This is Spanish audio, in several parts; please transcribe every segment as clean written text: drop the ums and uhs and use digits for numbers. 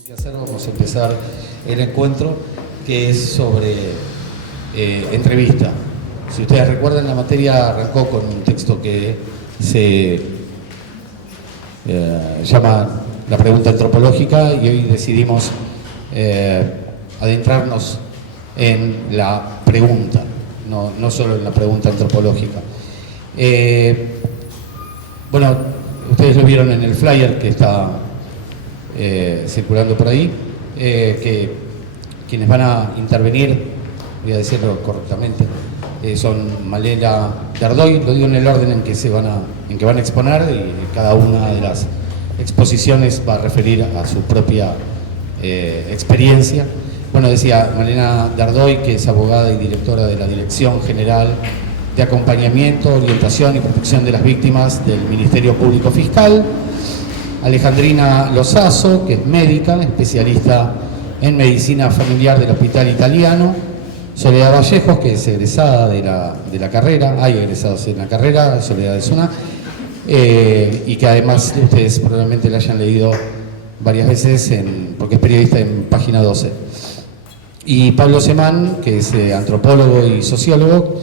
Que hacer, vamos a empezar el encuentro, que es sobre entrevista. Si ustedes recuerdan, la materia arrancó con un texto que se llama La pregunta antropológica, y hoy decidimos adentrarnos en la pregunta, no solo en la pregunta antropológica. Bueno, ustedes lo vieron en el flyer que está circulando por ahí, que quienes van a intervenir, voy a decirlo correctamente, son Malena Dardoy, lo digo en el orden en que van a exponer, y cada una de las exposiciones va a referir a su propia experiencia. Bueno, decía Malena Dardoy, que es abogada y directora de la Dirección General de Acompañamiento, Orientación y Protección de las Víctimas del Ministerio Público Fiscal. Alejandrina Lozazo, que es médica, especialista en medicina familiar del Hospital Italiano. Soledad Vallejos, que es egresada de la carrera, hay egresados en la carrera, Soledad es una, y que además ustedes probablemente la hayan leído varias veces porque es periodista en Página 12. Y Pablo Semán, que es antropólogo y sociólogo,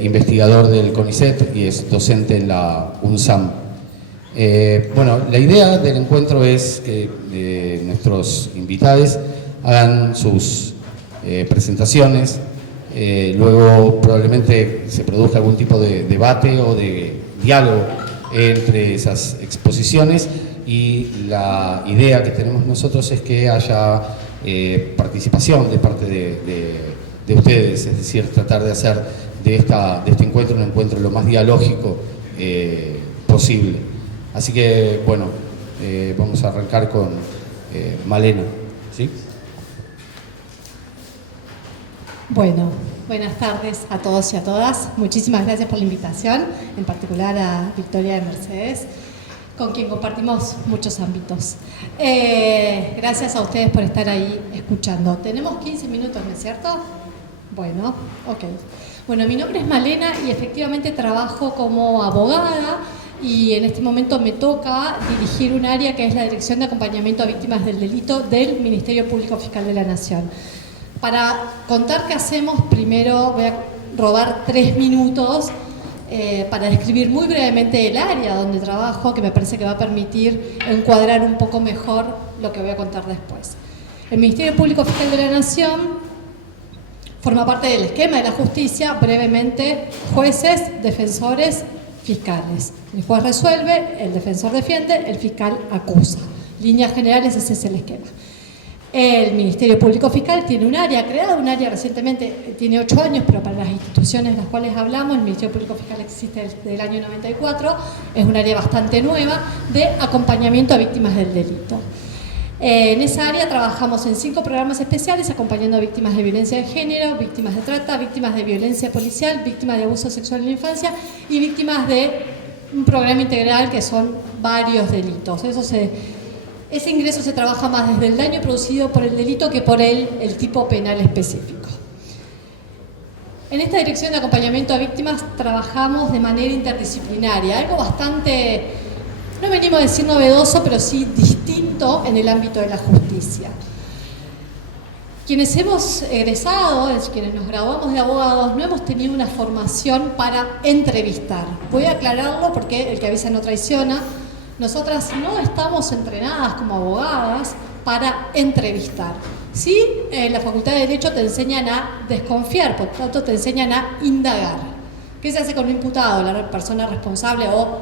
investigador del CONICET y es docente en la UNSAM. Bueno, la idea del encuentro es que nuestros invitados hagan sus presentaciones, luego probablemente se produzca algún tipo de debate o de diálogo entre esas exposiciones, y la idea que tenemos nosotros es que haya participación de parte de ustedes, es decir, tratar de hacer de este encuentro un encuentro lo más dialógico posible. Así que, bueno, vamos a arrancar con Malena, ¿sí? Bueno, buenas tardes a todos y a todas. Muchísimas gracias por la invitación, en particular a Victoria de Mercedes, con quien compartimos muchos ámbitos. Gracias a ustedes por estar ahí escuchando. Tenemos 15 minutos, ¿no es cierto? Bueno, ok. Bueno, mi nombre es Malena y efectivamente trabajo como abogada, y en este momento me toca dirigir un área que es la Dirección de Acompañamiento a Víctimas del Delito del Ministerio Público Fiscal de la Nación. Para contar qué hacemos, primero voy a robar 3 minutos para describir muy brevemente el área donde trabajo, que me parece que va a permitir encuadrar un poco mejor lo que voy a contar después. El Ministerio Público Fiscal de la Nación forma parte del esquema de la justicia, brevemente: jueces, defensores, fiscales. El juez resuelve, el defensor defiende, el fiscal acusa. Líneas generales, ese es el esquema. El Ministerio Público Fiscal tiene un área, creado un área recientemente, tiene 8 años, pero para las instituciones de las cuales hablamos, el Ministerio Público Fiscal existe desde el año 94, es un área bastante nueva de acompañamiento a víctimas del delito. En esa área trabajamos en 5 programas especiales acompañando a víctimas de violencia de género, víctimas de trata, víctimas de violencia policial, víctimas de abuso sexual en la infancia y víctimas de un programa integral que son varios delitos. Ese ingreso se trabaja más desde el daño producido por el delito que por el tipo penal específico. En esta dirección de acompañamiento a víctimas trabajamos de manera interdisciplinaria, algo bastante, no venimos a decir novedoso, pero sí distinto en el ámbito de la justicia. Quienes hemos egresado, quienes nos graduamos de abogados, no hemos tenido una formación para entrevistar. Voy a aclararlo porque el que avisa no traiciona. Nosotras no estamos entrenadas como abogadas para entrevistar. Sí, en la Facultad de Derecho te enseñan a desconfiar, por tanto te enseñan a indagar. ¿Qué se hace con un imputado, la persona responsable o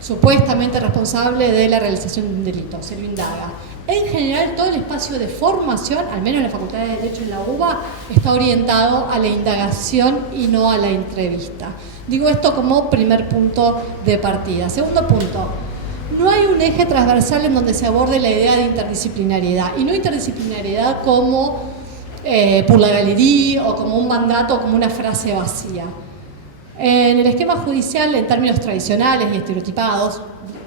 supuestamente responsable de la realización de un delito? Se lo indaga. En general, todo el espacio de formación, al menos en la Facultad de Derecho en la UBA, está orientado a la indagación y no a la entrevista. Digo esto como primer punto de partida. Segundo punto, no hay un eje transversal en donde se aborde la idea de interdisciplinariedad, y no interdisciplinariedad como por la galería o como un mandato o como una frase vacía. En el esquema judicial, en términos tradicionales y estereotipados,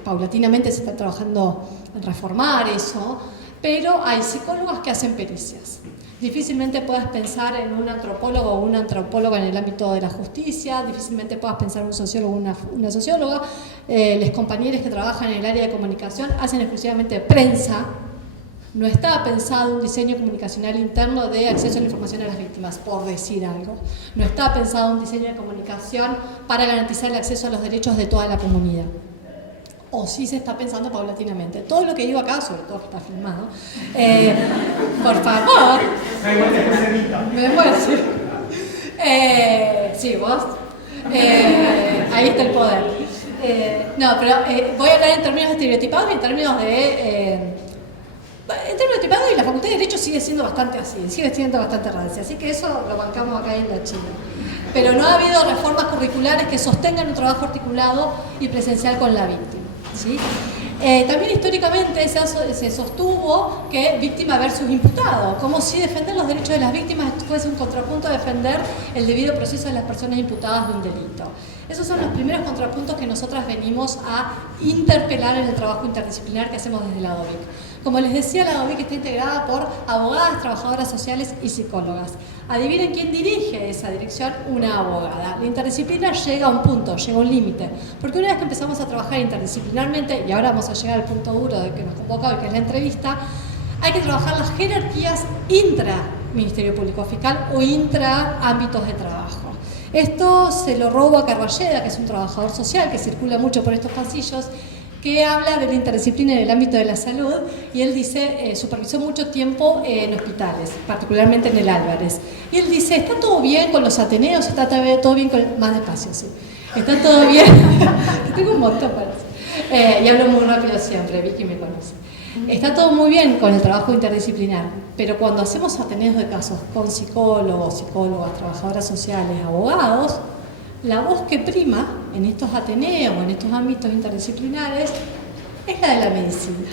paulatinamente se está trabajando en reformar eso, pero hay psicólogas que hacen pericias. Difícilmente puedas pensar en un antropólogo o una antropóloga en el ámbito de la justicia, difícilmente puedas pensar en un sociólogo o una socióloga. Los compañeros que trabajan en el área de comunicación hacen exclusivamente prensa No estaba pensado un diseño comunicacional interno de acceso a la información a las víctimas, por decir algo. No estaba pensado un diseño de comunicación para garantizar el acceso a los derechos de toda la comunidad. O sí se está pensando paulatinamente. Todo lo que digo acá, sobre todo que está filmado, por favor. Me muero, sí. Sí, vos. Ahí está el poder. No, pero voy a hablar en términos estereotipados y en términos de... estereotipado, y la Facultad de Derecho sigue siendo bastante así, sigue siendo bastante rancia, así que eso lo bancamos acá en la China. Pero no ha habido reformas curriculares que sostengan un trabajo articulado y presencial con la víctima, ¿sí? También históricamente se sostuvo que víctima versus imputado, como si defender los derechos de las víctimas fuese un contrapunto a defender el debido proceso de las personas imputadas de un delito. Esos son los primeros contrapuntos que nosotras venimos a interpelar en el trabajo interdisciplinar que hacemos desde la DOVIC. Como les decía, la DOVIC está integrada por abogadas, trabajadoras sociales y psicólogas. Adivinen quién dirige esa dirección, una abogada. La interdisciplina llega a un punto, llega a un límite, porque una vez que empezamos a trabajar interdisciplinarmente, y ahora vamos a llegar al punto duro de que nos convoca hoy, que es la entrevista, hay que trabajar las jerarquías intra-Ministerio Público Fiscal o intra-ámbitos de trabajo. Esto se lo robo a Carballeda, que es un trabajador social que circula mucho por estos pasillos, que habla de la interdisciplina en el ámbito de la salud, y él dice, supervisó mucho tiempo en hospitales, particularmente en el Álvarez, y él dice, ¿está todo bien con los Ateneos? ¿Está todo bien con...? Más despacio, sí. ¿Está todo bien? Tengo un montón para eso. Y hablo muy rápido siempre, Vicky me conoce. Está todo muy bien con el trabajo interdisciplinar, pero cuando hacemos ateneos de casos con psicólogos, psicólogas, trabajadoras sociales, abogados, la voz que prima en estos ateneos o en estos ámbitos interdisciplinares es la de la medicina.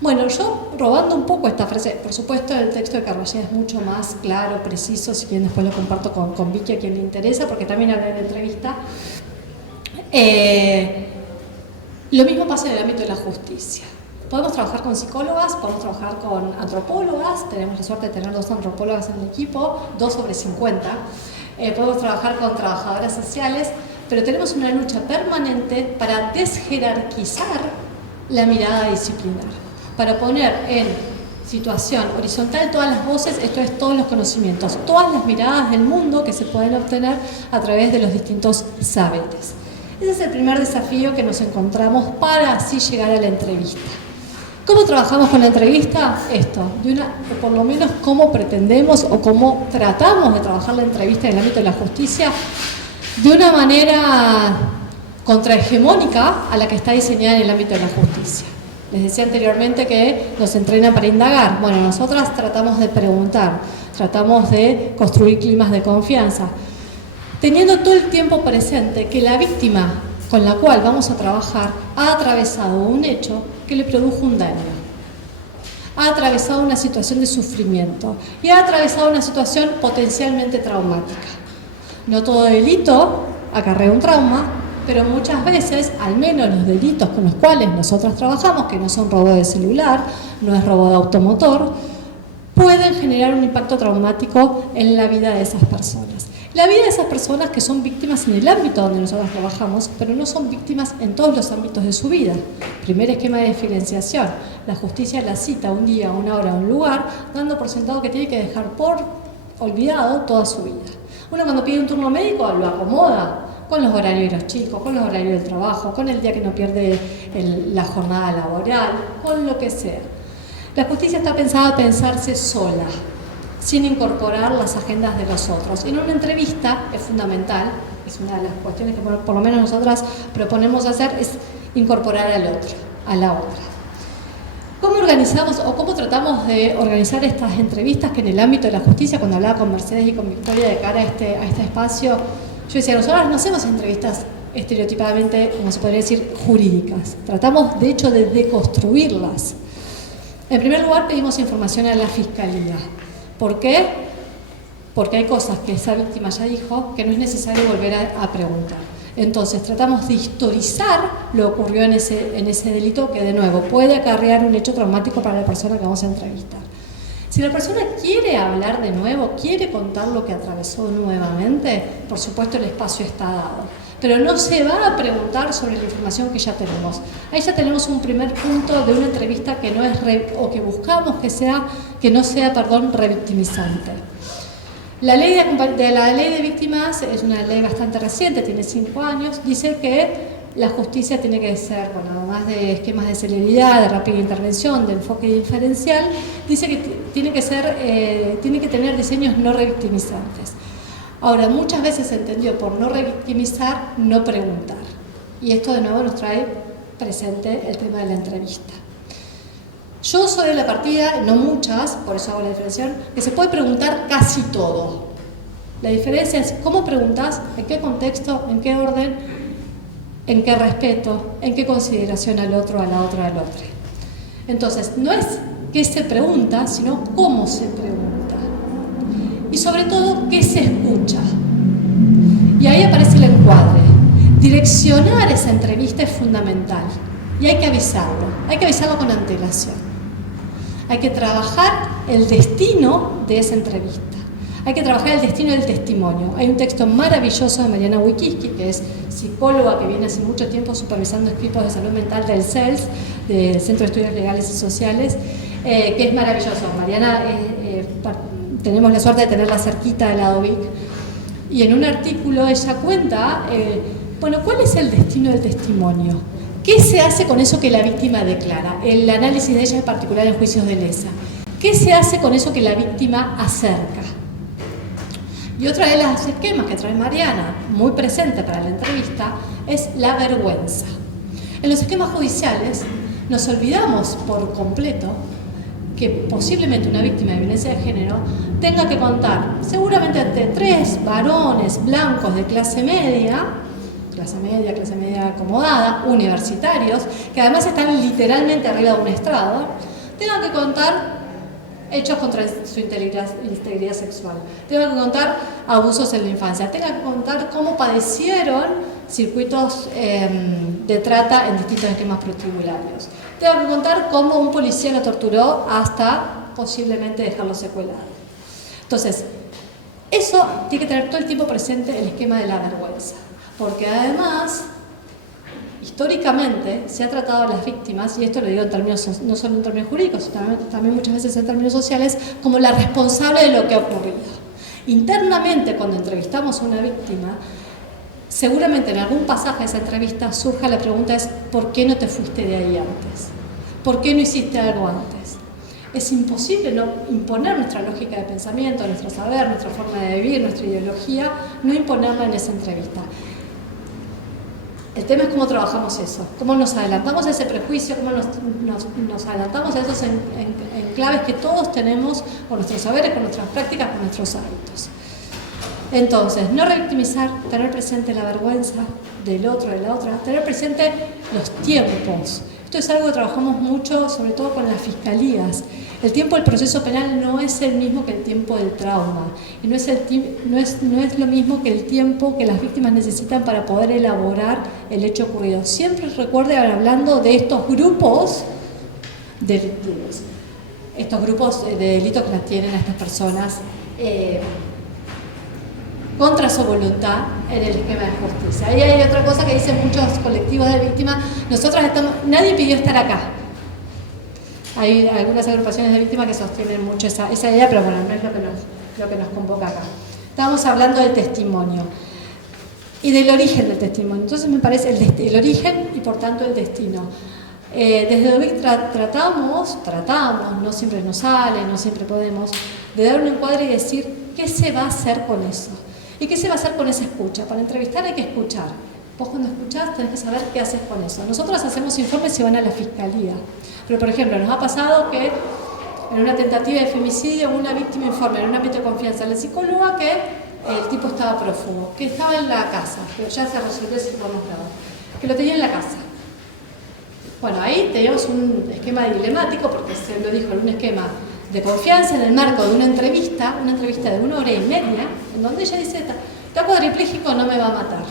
Bueno, yo robando un poco esta frase, por supuesto el texto de Carballeda es mucho más claro, preciso, si quieren después lo comparto con Vicky a quien le interesa, porque también hablé en la entrevista. Lo mismo pasa en el ámbito de la justicia. Podemos trabajar con psicólogas, podemos trabajar con antropólogas, tenemos la suerte de tener 2 antropólogas en el equipo, 2 sobre 50. Podemos trabajar con trabajadoras sociales, pero tenemos una lucha permanente para desjerarquizar la mirada disciplinar, para poner en situación horizontal todas las voces, esto es todos los conocimientos, todas las miradas del mundo que se pueden obtener a través de los distintos saberes. Ese es el primer desafío que nos encontramos para así llegar a la entrevista. ¿Cómo trabajamos con la entrevista? Esto, o por lo menos cómo pretendemos o cómo tratamos de trabajar la entrevista en el ámbito de la justicia de una manera contrahegemónica a la que está diseñada en el ámbito de la justicia. Les decía anteriormente que nos entrenan para indagar. Bueno, nosotras tratamos de preguntar, tratamos de construir climas de confianza, teniendo todo el tiempo presente que la víctima con la cual vamos a trabajar ha atravesado un hecho que le produjo un daño, ha atravesado una situación de sufrimiento y ha atravesado una situación potencialmente traumática. No todo delito acarrea un trauma, pero muchas veces, al menos los delitos con los cuales nosotros trabajamos, que no son robo de celular, no es robo de automotor, pueden generar un impacto traumático en la vida de esas personas. La vida de esas personas que son víctimas en el ámbito donde nosotros trabajamos, pero no son víctimas en todos los ámbitos de su vida. Primer esquema de diferenciación. La justicia la cita un día, una hora, un lugar, dando por sentado que tiene que dejar por olvidado toda su vida. Uno cuando pide un turno médico lo acomoda con los horarios de los chicos, con los horarios del trabajo, con el día que no pierde la jornada laboral, con lo que sea. La justicia está pensada a pensarse sola, sin incorporar las agendas de los otros. En una entrevista es fundamental, es una de las cuestiones que por lo menos nosotras proponemos hacer, es incorporar al otro, a la otra. ¿Cómo organizamos o cómo tratamos de organizar estas entrevistas que en el ámbito de la justicia, cuando hablaba con Mercedes y con Victoria de cara a este espacio, yo decía, nosotras no hacemos entrevistas estereotipadamente, como se podría decir, jurídicas. Tratamos, de hecho, de deconstruirlas. En primer lugar, pedimos información a la Fiscalía. ¿Por qué? Porque hay cosas que esa víctima ya dijo que no es necesario volver a preguntar. Entonces tratamos de historizar lo que ocurrió en ese delito que, de nuevo, puede acarrear un hecho traumático para la persona que vamos a entrevistar. Si la persona quiere hablar de nuevo, quiere contar lo que atravesó nuevamente, por supuesto el espacio está dado. pero no se va a preguntar sobre la información que ya tenemos. Ahí ya tenemos un primer punto de una entrevista que no es que buscamos que no sea revictimizante. La ley de víctimas es una ley bastante reciente, tiene 5 años, dice que la justicia tiene que ser, bueno, además de esquemas de celeridad, de rápida intervención, de enfoque diferencial, dice que tiene que tener diseños no revictimizantes. Ahora, muchas veces se entendió por no revictimizar, no preguntar. Y esto de nuevo nos trae presente el tema de la entrevista. Yo soy de la partida, no muchas, por eso hago la diferenciación, que se puede preguntar casi todo. La diferencia es cómo preguntas, en qué contexto, en qué orden, en qué respeto, en qué consideración al otro, a la otra, al otro. Entonces, no es qué se pregunta, sino cómo se pregunta. Y sobre todo, qué se escucha. Y ahí aparece el encuadre. Direccionar esa entrevista es fundamental. Y hay que avisarlo con antelación. Hay que trabajar el destino de esa entrevista. Hay que trabajar el destino del testimonio. Hay un texto maravilloso de Mariana Wikiski, que es psicóloga que viene hace mucho tiempo supervisando equipos de salud mental del CELS, del Centro de Estudios Legales y Sociales, que es maravilloso. Mariana, tenemos la suerte de tenerla cerquita de la OVIC, y en un artículo ella cuenta, ¿cuál es el destino del testimonio? ¿Qué se hace con eso que la víctima declara? El análisis de ella en particular en juicios de lesa. ¿Qué se hace con eso que la víctima acerca? Y otra de los esquemas que trae Mariana, muy presente para la entrevista, es la vergüenza. En los esquemas judiciales nos olvidamos por completo que posiblemente una víctima de violencia de género tenga que contar, seguramente ante 3 varones blancos de clase media acomodada, universitarios, que además están literalmente arriba de un estrado, tengan que contar hechos contra su integridad sexual, tengan que contar abusos en la infancia, tengan que contar cómo padecieron circuitos de trata en distintos esquemas prostíbulos, tengan que contar cómo un policía lo torturó hasta posiblemente dejarlo secuelado. Entonces, eso tiene que tener todo el tiempo presente el esquema de la vergüenza. Porque además, históricamente, se ha tratado a las víctimas, y esto lo digo en términos, no solo en términos jurídicos, sino también muchas veces en términos sociales, como la responsable de lo que ha ocurrido. Internamente, cuando entrevistamos a una víctima, seguramente en algún pasaje de esa entrevista surja la pregunta es ¿por qué no te fuiste de ahí antes? ¿Por qué no hiciste algo antes? Es imposible no imponer nuestra lógica de pensamiento, nuestro saber, nuestra forma de vivir, nuestra ideología, no imponerla en esa entrevista. El tema es cómo trabajamos eso, cómo nos adelantamos a ese prejuicio, cómo nos adelantamos a esos enclaves que todos tenemos con nuestros saberes, con nuestras prácticas, con nuestros hábitos. Entonces, no revictimizar, tener presente la vergüenza del otro, de la otra, tener presente los tiempos. Esto es algo que trabajamos mucho, sobre todo con las fiscalías. El tiempo del proceso penal no es el mismo que el tiempo del trauma. Y no es lo mismo que el tiempo que las víctimas necesitan para poder elaborar el hecho ocurrido. Siempre recuerden hablando de estos grupos delictivos. Estos grupos de delitos que las tienen a estas personas contra su voluntad en el esquema de justicia. Ahí hay otra cosa que dicen muchos colectivos de víctimas. Nadie pidió estar acá. Hay algunas agrupaciones de víctimas que sostienen mucho esa idea, pero bueno, no es lo que nos convoca acá. Estábamos hablando del testimonio y del origen del testimonio. Entonces me parece el origen y por tanto el destino. Desde OVIC tratamos, no siempre nos sale, no siempre podemos, de dar un encuadre y decir qué se va a hacer con eso. ¿Y qué se va a hacer con esa escucha? Para entrevistar hay que escuchar. Vos cuando escuchás tenés que saber qué haces con eso. Nosotros hacemos informes y van a la fiscalía. Pero, por ejemplo, nos ha pasado que en una tentativa de femicidio una víctima informa en un ámbito de confianza a la psicóloga que el tipo estaba prófugo, que estaba en la casa, pero ya se resolvió ese informe grave, que lo tenía en la casa. Bueno, ahí teníamos un esquema dilemático porque se lo dijo en un esquema de confianza en el marco de una entrevista de 1 hora y media, en donde ella dice, está cuadripléjico, no me va a matar,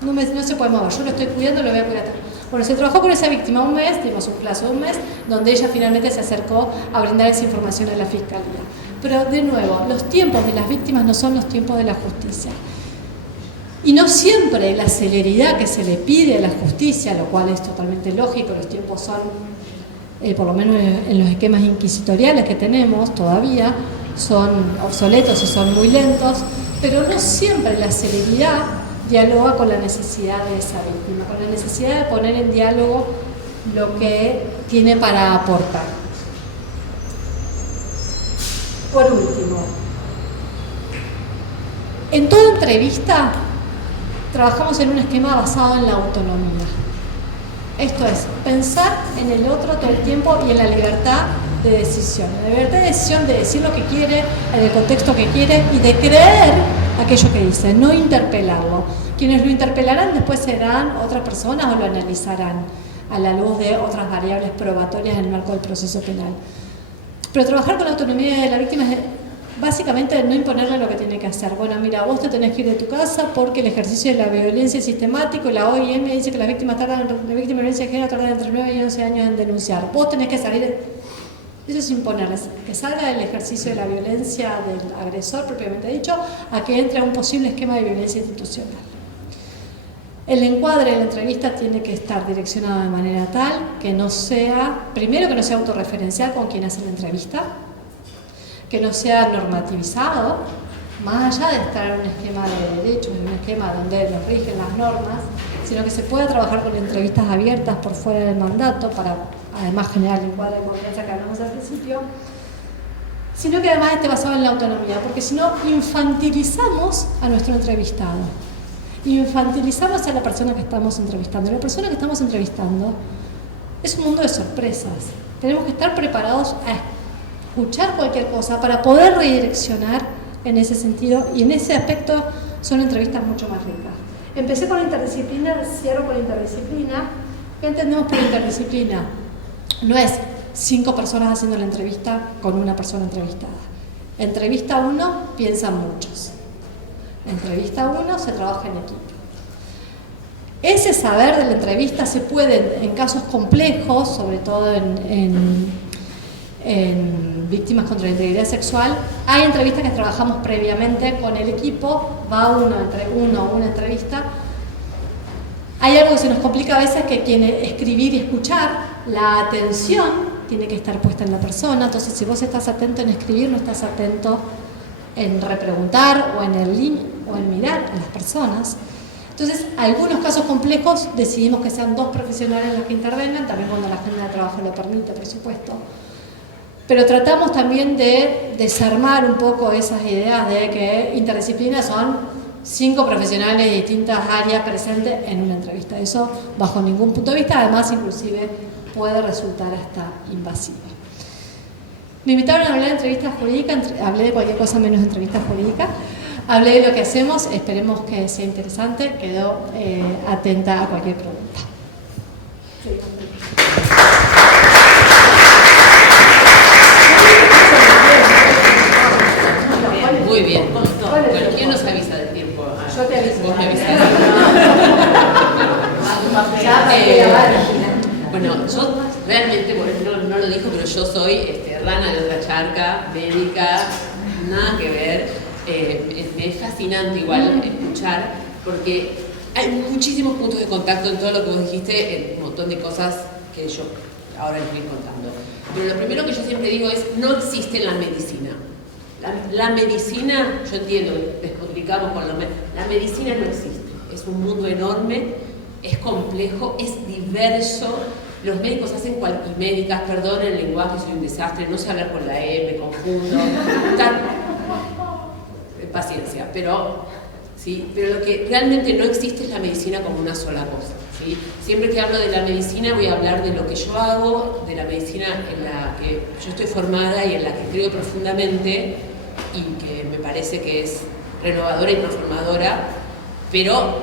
no se puede mover, yo lo estoy cuidando, lo voy a cuidar. Bueno, se trabajó con esa víctima un mes, dimos un plazo de un mes, donde ella finalmente se acercó a brindar esa información a la fiscalía. Pero de nuevo, los tiempos de las víctimas no son los tiempos de la justicia. Y no siempre la celeridad que se le pide a la justicia, lo cual es totalmente lógico, los tiempos son, por lo menos en los esquemas inquisitoriales que tenemos todavía, son obsoletos y son muy lentos, pero no siempre la celeridad dialoga con la necesidad de esa víctima, con la necesidad de poner en diálogo lo que tiene para aportar. Por último, en toda entrevista trabajamos en un esquema basado en la autonomía. Esto es, pensar en el otro todo el tiempo y en la libertad de decisión. La libertad de decisión de decir lo que quiere, en el contexto que quiere y de creer aquello que dice, no interpelarlo. Quienes lo interpelarán después serán otras personas o lo analizarán a la luz de otras variables probatorias en el marco del proceso penal. Pero trabajar con la autonomía de la víctima es básicamente no imponerle lo que tiene que hacer. Bueno, mira, vos te tenés que ir de tu casa porque el ejercicio de la violencia es sistemático y la OIM dice que la víctima de violencia de género tarda entre 9 y 11 años en denunciar. Vos tenés que salir. Eso es imponerles, que salga del ejercicio de la violencia del agresor, propiamente dicho, a que entre a un posible esquema de violencia institucional. El encuadre de la entrevista tiene que estar direccionado de manera tal que no sea, primero que no sea autorreferencial con quien hace la entrevista, que no sea normativizado, más allá de estar en un esquema de derechos, en un esquema donde nos rigen las normas, sino que se pueda trabajar con entrevistas abiertas por fuera del mandato para además generar el encuadre de confianza que hablamos al principio, sino que además esté basado en la autonomía, porque si no infantilizamos a nuestro entrevistado, infantilizamos a la persona que estamos entrevistando. La persona que estamos entrevistando es un mundo de sorpresas. Tenemos que estar preparados a escuchar cualquier cosa para poder redireccionar en ese sentido, y en ese aspecto son entrevistas mucho más ricas. Empecé con la interdisciplina, cierro con la interdisciplina. ¿Qué entendemos por interdisciplina? No es 5 personas haciendo la entrevista con una persona entrevistada. Entrevista 1, piensan muchos. Entrevista 1, se trabaja en equipo. Ese saber de la entrevista se puede, en casos complejos, sobre todo en víctimas contra la integridad sexual, hay entrevistas que trabajamos previamente con el equipo, va uno a una entrevista. Hay algo que se nos complica a veces, que quien escribir y escuchar, la atención tiene que estar puesta en la persona. Entonces, si vos estás atento en escribir, no estás atento en repreguntar o en el link o en mirar a las personas. Entonces, algunos casos complejos decidimos que sean 2 profesionales los que intervengan, también cuando la agenda de trabajo lo permite, por supuesto. Pero tratamos también de desarmar un poco esas ideas de que interdisciplinas son 5 profesionales de distintas áreas presentes en una entrevista. Eso bajo ningún punto de vista, además inclusive puede resultar hasta invasivo. Me invitaron a hablar de entrevistas jurídicas, hablé de cualquier cosa menos de entrevistas jurídicas, hablé de lo que hacemos, esperemos que sea interesante, quedo atenta a cualquier pregunta. Sí. Muy bien. Bueno, ¿quién nos avisa del tiempo? Yo te aviso. Vos me avisás. Bueno, yo realmente, bueno, no lo dijo, pero yo soy rana de otra charca, médica, nada que ver. Me es fascinante igual escuchar, porque hay muchísimos puntos de contacto en todo lo que vos dijiste, en un montón de cosas que yo ahora les voy contando. Pero lo primero que yo siempre digo es, no existe en la medicina. La medicina, yo entiendo, descomplicamos con la medicina no existe. Es un mundo enorme, es complejo, es diverso. Los médicos hacen y médicas, perdón el lenguaje, soy un desastre, no sé hablar con la E, me confundo. Paciencia, pero lo que realmente no existe es la medicina como una sola cosa. ¿Sí? Siempre que hablo de la medicina voy a hablar de lo que yo hago, de la medicina en la que yo estoy formada y en la que creo profundamente y que me parece que es renovadora y transformadora, pero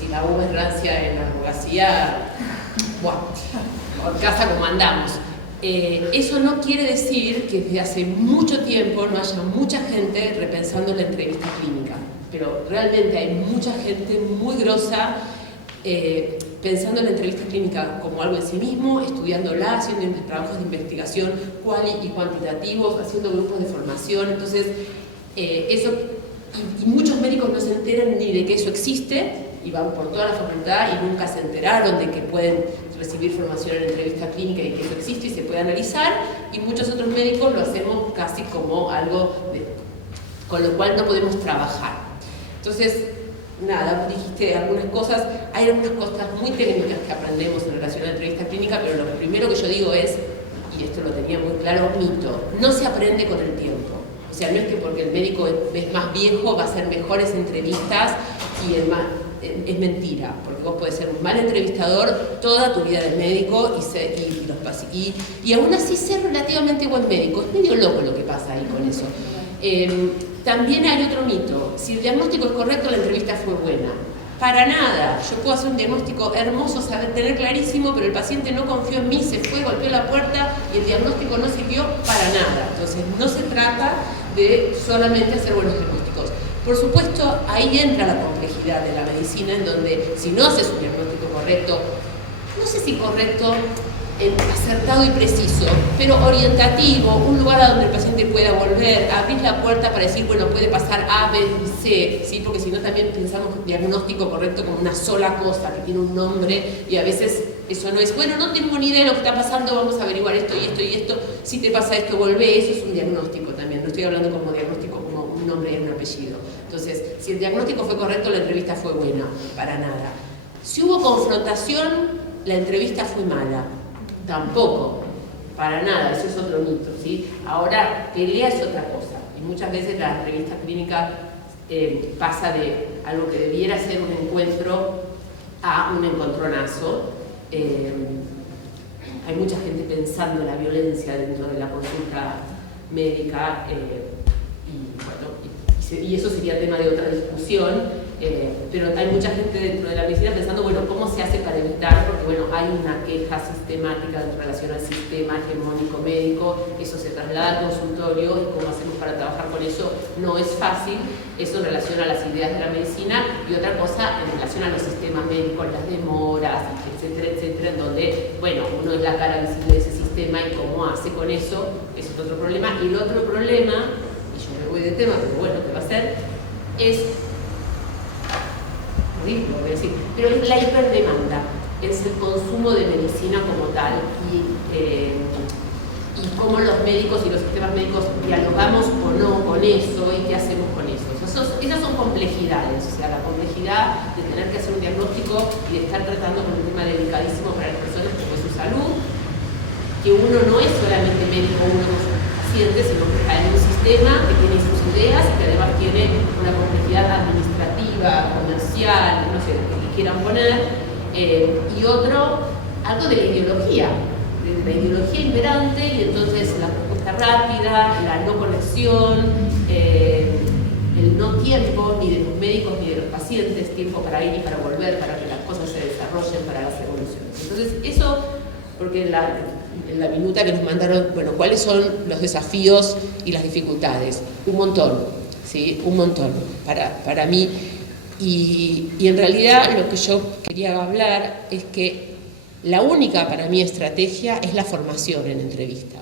si la uva es rancia en la abogacía, bueno, por casa como andamos. Eso no quiere decir que desde hace mucho tiempo no haya mucha gente repensando la entrevista clínica, pero realmente hay mucha gente muy grosa pensando en la entrevista clínica como algo en sí mismo, estudiándola, haciendo trabajos de investigación cuali y cuantitativos, haciendo grupos de formación. Entonces, eso y muchos médicos no se enteran ni de que eso existe, y van por toda la facultad y nunca se enteraron de que pueden recibir formación en entrevista clínica y que eso existe y se puede analizar, y muchos otros médicos lo hacemos casi como algo con lo cual no podemos trabajar. Entonces, nada, dijiste algunas cosas, hay algunas cosas muy técnicas que aprendemos en relación a la entrevista clínica, pero lo primero que yo digo es, y esto lo tenía muy claro, mito, no se aprende con el tiempo. O sea, no es que porque el médico es más viejo va a hacer mejores entrevistas y es mentira, porque vos podés ser un mal entrevistador toda tu vida de médico y aún así ser relativamente buen médico. Es medio loco lo que pasa ahí con eso. También hay otro mito, si el diagnóstico es correcto, la entrevista fue buena. Para nada, yo puedo hacer un diagnóstico hermoso, saber tener clarísimo, pero el paciente no confió en mí, se fue, golpeó la puerta y el diagnóstico no sirvió para nada. Entonces no se trata de solamente hacer buenos diagnósticos. Por supuesto, ahí entra la complejidad de la medicina, en donde si no haces un diagnóstico correcto, no sé si correcto, acertado y preciso, pero orientativo, un lugar a donde el paciente pueda volver, abrir la puerta para decir, bueno, puede pasar A, B y C, ¿sí? Porque si no también pensamos diagnóstico correcto como una sola cosa que tiene un nombre y a veces eso no es, bueno, no tengo ni idea de lo que está pasando, vamos a averiguar esto y esto y esto, si te pasa esto, volvé, eso es un diagnóstico también, no estoy hablando como diagnóstico como un nombre y un apellido. Entonces, si el diagnóstico fue correcto, la entrevista fue buena, para nada. Si hubo confrontación, la entrevista fue mala. Tampoco, para nada, eso es otro mito, ¿sí? Ahora, pelea es otra cosa, y muchas veces la entrevista clínica pasa de algo que debiera ser un encuentro a un encontronazo. Hay mucha gente pensando en la violencia dentro de la consulta médica, y eso sería tema de otra discusión. Pero hay mucha gente dentro de la medicina pensando, bueno, ¿cómo se hace para evitar? Porque, bueno, hay una queja sistemática en relación al sistema hegemónico médico, eso se traslada al consultorio, y cómo hacemos para trabajar con eso no es fácil, eso en relación a las ideas de la medicina, y otra cosa en relación a los sistemas médicos, las demoras, etcétera, etcétera, en donde, bueno, uno es la cara visible de ese sistema y cómo hace con eso, ese es otro problema. Y el otro problema, y yo me voy de tema, pero bueno, ¿qué va a ser? Es ridículo, voy a decir, pero es la hiperdemanda, es el consumo de medicina como tal y cómo los médicos y los sistemas médicos dialogamos o no con eso y qué hacemos con eso. Esas son complejidades, o sea, la complejidad de tener que hacer un diagnóstico y de estar tratando con un tema delicadísimo para las personas como es su salud, que uno no es solamente médico, uno con sus pacientes, sino que está en un sistema que tiene sus ideas y que además tiene una complejidad administrativa, comercial, no sé, lo que quieran poner, y otro, algo de la ideología imperante, y entonces la respuesta rápida, la no conexión, el no tiempo ni de los médicos ni de los pacientes, tiempo para ir y para volver, para que las cosas se desarrollen, para las evoluciones. Entonces eso, porque en la minuta que nos mandaron, bueno, ¿cuáles son los desafíos y las dificultades? Un montón, ¿sí? Un montón para mí. Y en realidad lo que yo quería hablar es que la única para mí estrategia es la formación en entrevista.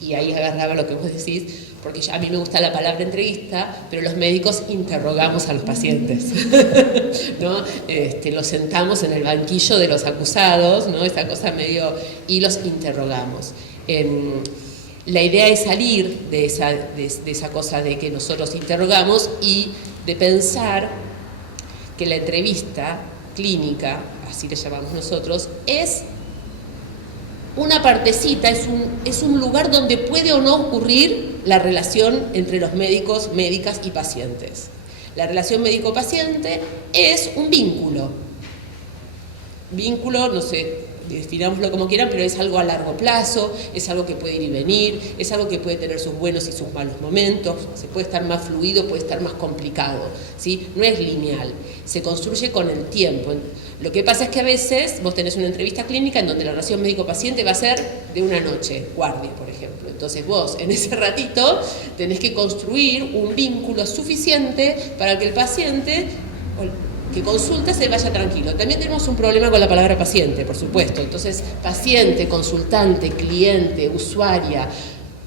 Y ahí agarraba lo que vos decís, porque ya a mí me gusta la palabra entrevista, pero los médicos interrogamos a los pacientes, ¿no? Los sentamos en el banquillo de los acusados, ¿no? Esa cosa medio, y los interrogamos. La idea es salir de esa cosa de que nosotros interrogamos y de pensar que la entrevista clínica, así le llamamos nosotros, es una partecita, es un lugar donde puede o no ocurrir la relación entre los médicos, médicas y pacientes. La relación médico-paciente es un vínculo. Vínculo, no sé, definámoslo como quieran, pero es algo a largo plazo, es algo que puede ir y venir, es algo que puede tener sus buenos y sus malos momentos, se puede estar más fluido, puede estar más complicado, ¿sí? No es lineal, se construye con el tiempo. Lo que pasa es que a veces vos tenés una entrevista clínica en donde la relación médico-paciente va a ser de una noche, guardia, por ejemplo. Entonces vos en ese ratito tenés que construir un vínculo suficiente para que el paciente que consulta se vaya tranquilo. También tenemos un problema con la palabra paciente, por supuesto. Entonces, paciente, consultante, cliente, usuaria,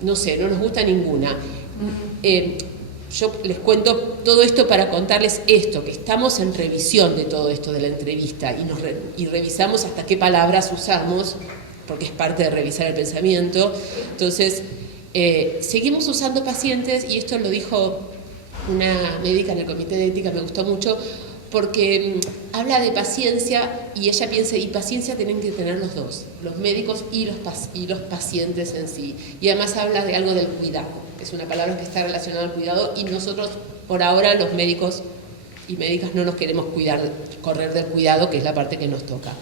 no sé, no nos gusta ninguna. yo les cuento todo esto para contarles esto, que estamos en revisión de todo esto de la entrevista y revisamos hasta qué palabras usamos, porque es parte de revisar el pensamiento. Entonces, seguimos usando pacientes, y esto lo dijo una médica en el comité de ética, me gustó mucho, porque habla de paciencia y ella piensa, y paciencia tienen que tener los dos, los médicos y los pacientes en sí. Y además habla de algo del cuidado, es una palabra que está relacionada al cuidado, y nosotros por ahora los médicos y médicas no nos queremos correr del cuidado, que es la parte que nos toca.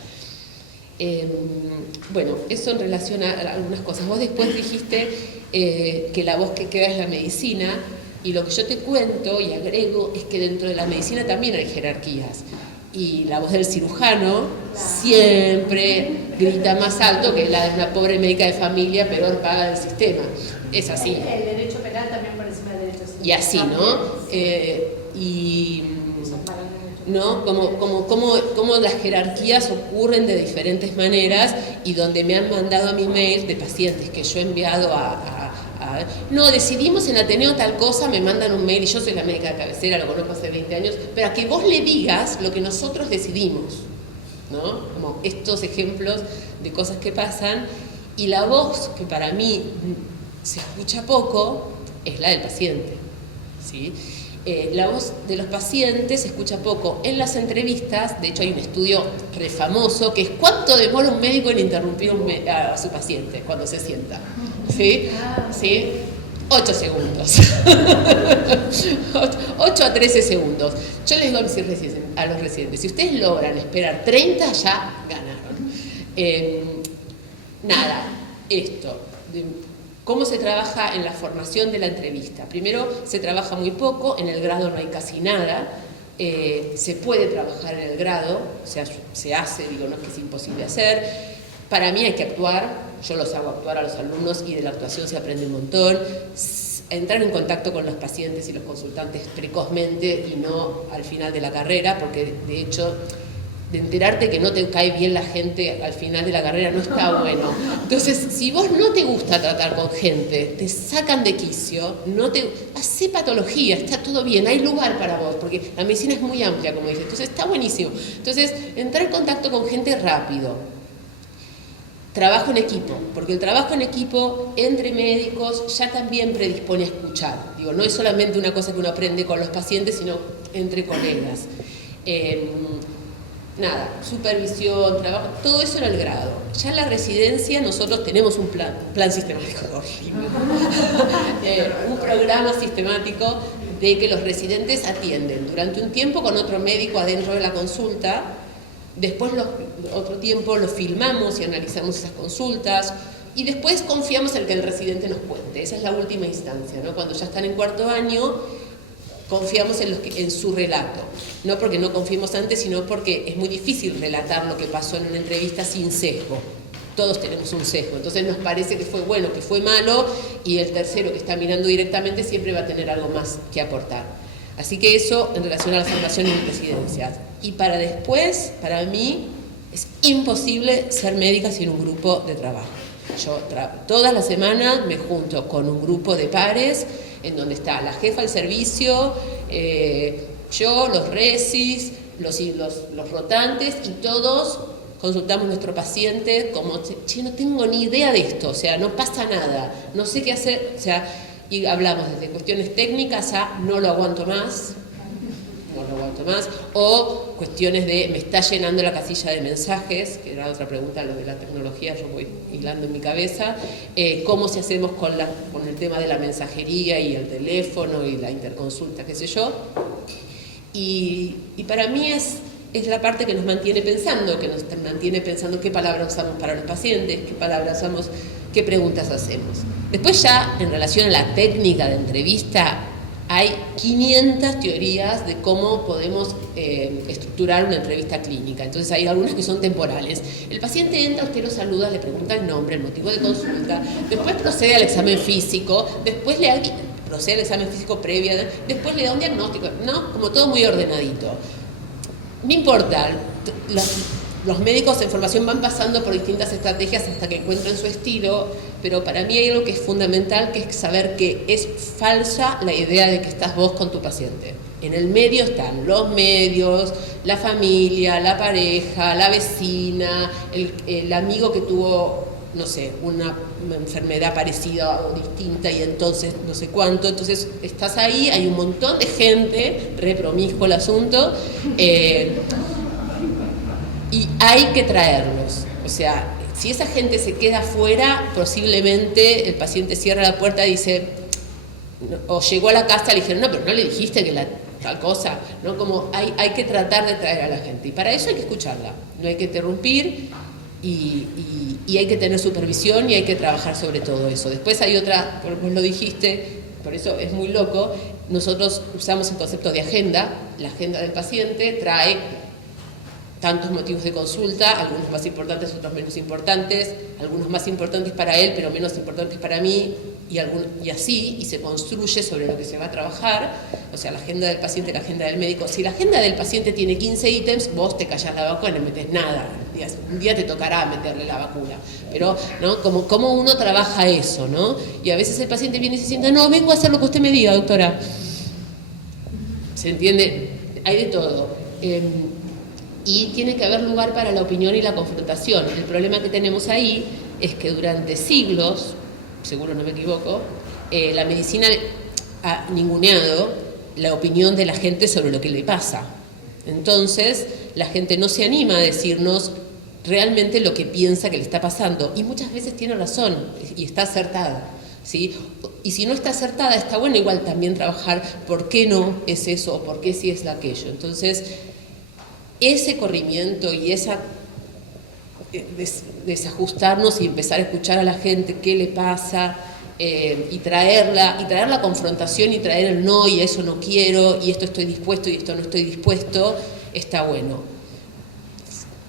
Bueno, eso en relación a algunas cosas. Vos después dijiste que la voz que queda es la medicina, y lo que yo te cuento y agrego es que dentro de la medicina también hay jerarquías, y la voz del cirujano siempre grita más alto que la de una pobre médica de familia peor paga del sistema. Es así. El derecho penal también por encima del derecho civil. Y así, ¿no? Como las jerarquías ocurren de diferentes maneras, y donde me han mandado a mi mail de pacientes que yo he enviado no, decidimos en Ateneo tal cosa, me mandan un mail, y yo soy la médica de cabecera, lo conozco hace 20 años, pero a que vos le digas lo que nosotros decidimos, ¿no? Como estos ejemplos de cosas que pasan, y la voz que para mí se escucha poco es la del paciente, ¿sí? La voz de los pacientes se escucha poco en las entrevistas. De hecho hay un estudio re famoso que es cuánto demora un médico en interrumpir a su paciente cuando se sienta, ¿sí? ¿Sí? 8 segundos. 8 a 13 segundos. Yo les digo a los residentes, si ustedes logran esperar 30, ya ganaron. Nada, esto. ¿Cómo se trabaja en la formación de la entrevista? Primero, se trabaja muy poco, en el grado no hay casi nada. Se puede trabajar en el grado, o sea, se hace, digo, no es que es imposible hacer. Para mí hay que actuar, yo los hago actuar a los alumnos, y de la actuación se aprende un montón. Entrar en contacto con los pacientes y los consultantes precozmente y no al final de la carrera, porque de hecho de enterarte que no te cae bien la gente al final de la carrera no está bueno. Entonces, si vos no te gusta tratar con gente, te sacan de quicio, hacé patología, está todo bien, hay lugar para vos, porque la medicina es muy amplia, como dices, entonces está buenísimo. Entonces, entrar en contacto con gente rápido. Trabajo en equipo, porque el trabajo en equipo entre médicos ya también predispone a escuchar. Digo, no es solamente una cosa que uno aprende con los pacientes, sino entre colegas. Nada, supervisión, trabajo, todo eso en el grado. Ya en la residencia nosotros tenemos un plan sistemático, horrible. Un programa sistemático de que los residentes atienden durante un tiempo con otro médico adentro de la consulta, después otro tiempo lo filmamos y analizamos esas consultas, y después confiamos en que el residente nos cuente. Esa es la última instancia, ¿no? Cuando ya están en cuarto año, confiamos en su relato, no porque no confiemos antes, sino porque es muy difícil relatar lo que pasó en una entrevista sin sesgo. Todos tenemos un sesgo, entonces nos parece que fue bueno, que fue malo, y el tercero que está mirando directamente siempre va a tener algo más que aportar. Así que eso en relación a la formación en residencias. Y para después, para mí, es imposible ser médica sin un grupo de trabajo. Yo todas las semanas me junto con un grupo de pares, en donde está la jefa del servicio, yo, los resis, los rotantes, y todos consultamos a nuestro paciente como, che, no tengo ni idea de esto, o sea, no pasa nada, no sé qué hacer, o sea, y hablamos desde cuestiones técnicas a no lo aguanto más, o cuestiones de me está llenando la casilla de mensajes, que era otra pregunta, lo de la tecnología, yo voy hilando en mi cabeza, cómo si hacemos con el tema de la mensajería y el teléfono y la interconsulta, qué sé yo, y para mí es la parte que nos mantiene pensando, qué palabras usamos para los pacientes, qué palabras usamos, qué preguntas hacemos. Después ya, en relación a la técnica de entrevista, hay 500 teorías de cómo podemos estructurar una entrevista clínica. Entonces hay algunas que son temporales. El paciente entra, usted lo saluda, le pregunta el nombre, el motivo de consulta, después procede al examen físico, después procede al examen físico previo, después le da un diagnóstico, ¿no? Como todo muy ordenadito. No importa, los médicos en formación van pasando por distintas estrategias hasta que encuentran su estilo, pero para mí hay algo que es fundamental, que es saber que es falsa la idea de que estás vos con tu paciente. En el medio están los medios, la familia, la pareja, la vecina, el amigo que tuvo, no sé, una enfermedad parecida o distinta y entonces no sé cuánto. Entonces estás ahí, hay un montón de gente, re promiscuo el asunto, y hay que traerlos. O sea, si esa gente se queda afuera, posiblemente el paciente cierra la puerta y dice, o llegó a la casa y le dijeron, no, pero no le dijiste que tal cosa, ¿no? Como hay que tratar de traer a la gente, y para eso hay que escucharla, no hay que interrumpir, y hay que tener supervisión y hay que trabajar sobre todo eso. Después hay otra, vos lo dijiste, por eso es muy loco, nosotros usamos el concepto de agenda. La agenda del paciente trae tantos motivos de consulta, algunos más importantes, otros menos importantes, algunos más importantes para él, pero menos importantes para mí, y así, y se construye sobre lo que se va a trabajar. O sea, la agenda del paciente, la agenda del médico. Si la agenda del paciente tiene 15 ítems, vos te callás la vacuna y no metés nada. Un día te tocará meterle la vacuna. Pero, ¿no? Como uno trabaja eso, ¿no? Y a veces el paciente viene y se sienta, no, vengo a hacer lo que usted me diga, doctora. ¿Se entiende? Hay de todo. Y tiene que haber lugar para la opinión y la confrontación. El problema que tenemos ahí es que durante siglos, seguro no me equivoco, la medicina ha ninguneado la opinión de la gente sobre lo que le pasa. Entonces, la gente no se anima a decirnos realmente lo que piensa que le está pasando. Y muchas veces tiene razón y está acertada, ¿sí? Y si no está acertada, está bueno igual también trabajar por qué no es eso o por qué sí es aquello. Entonces, ese corrimiento y esa desajustarnos y empezar a escuchar a la gente qué le pasa, y traer la confrontación y traer el no, y eso no quiero, y esto estoy dispuesto y esto no estoy dispuesto, está bueno.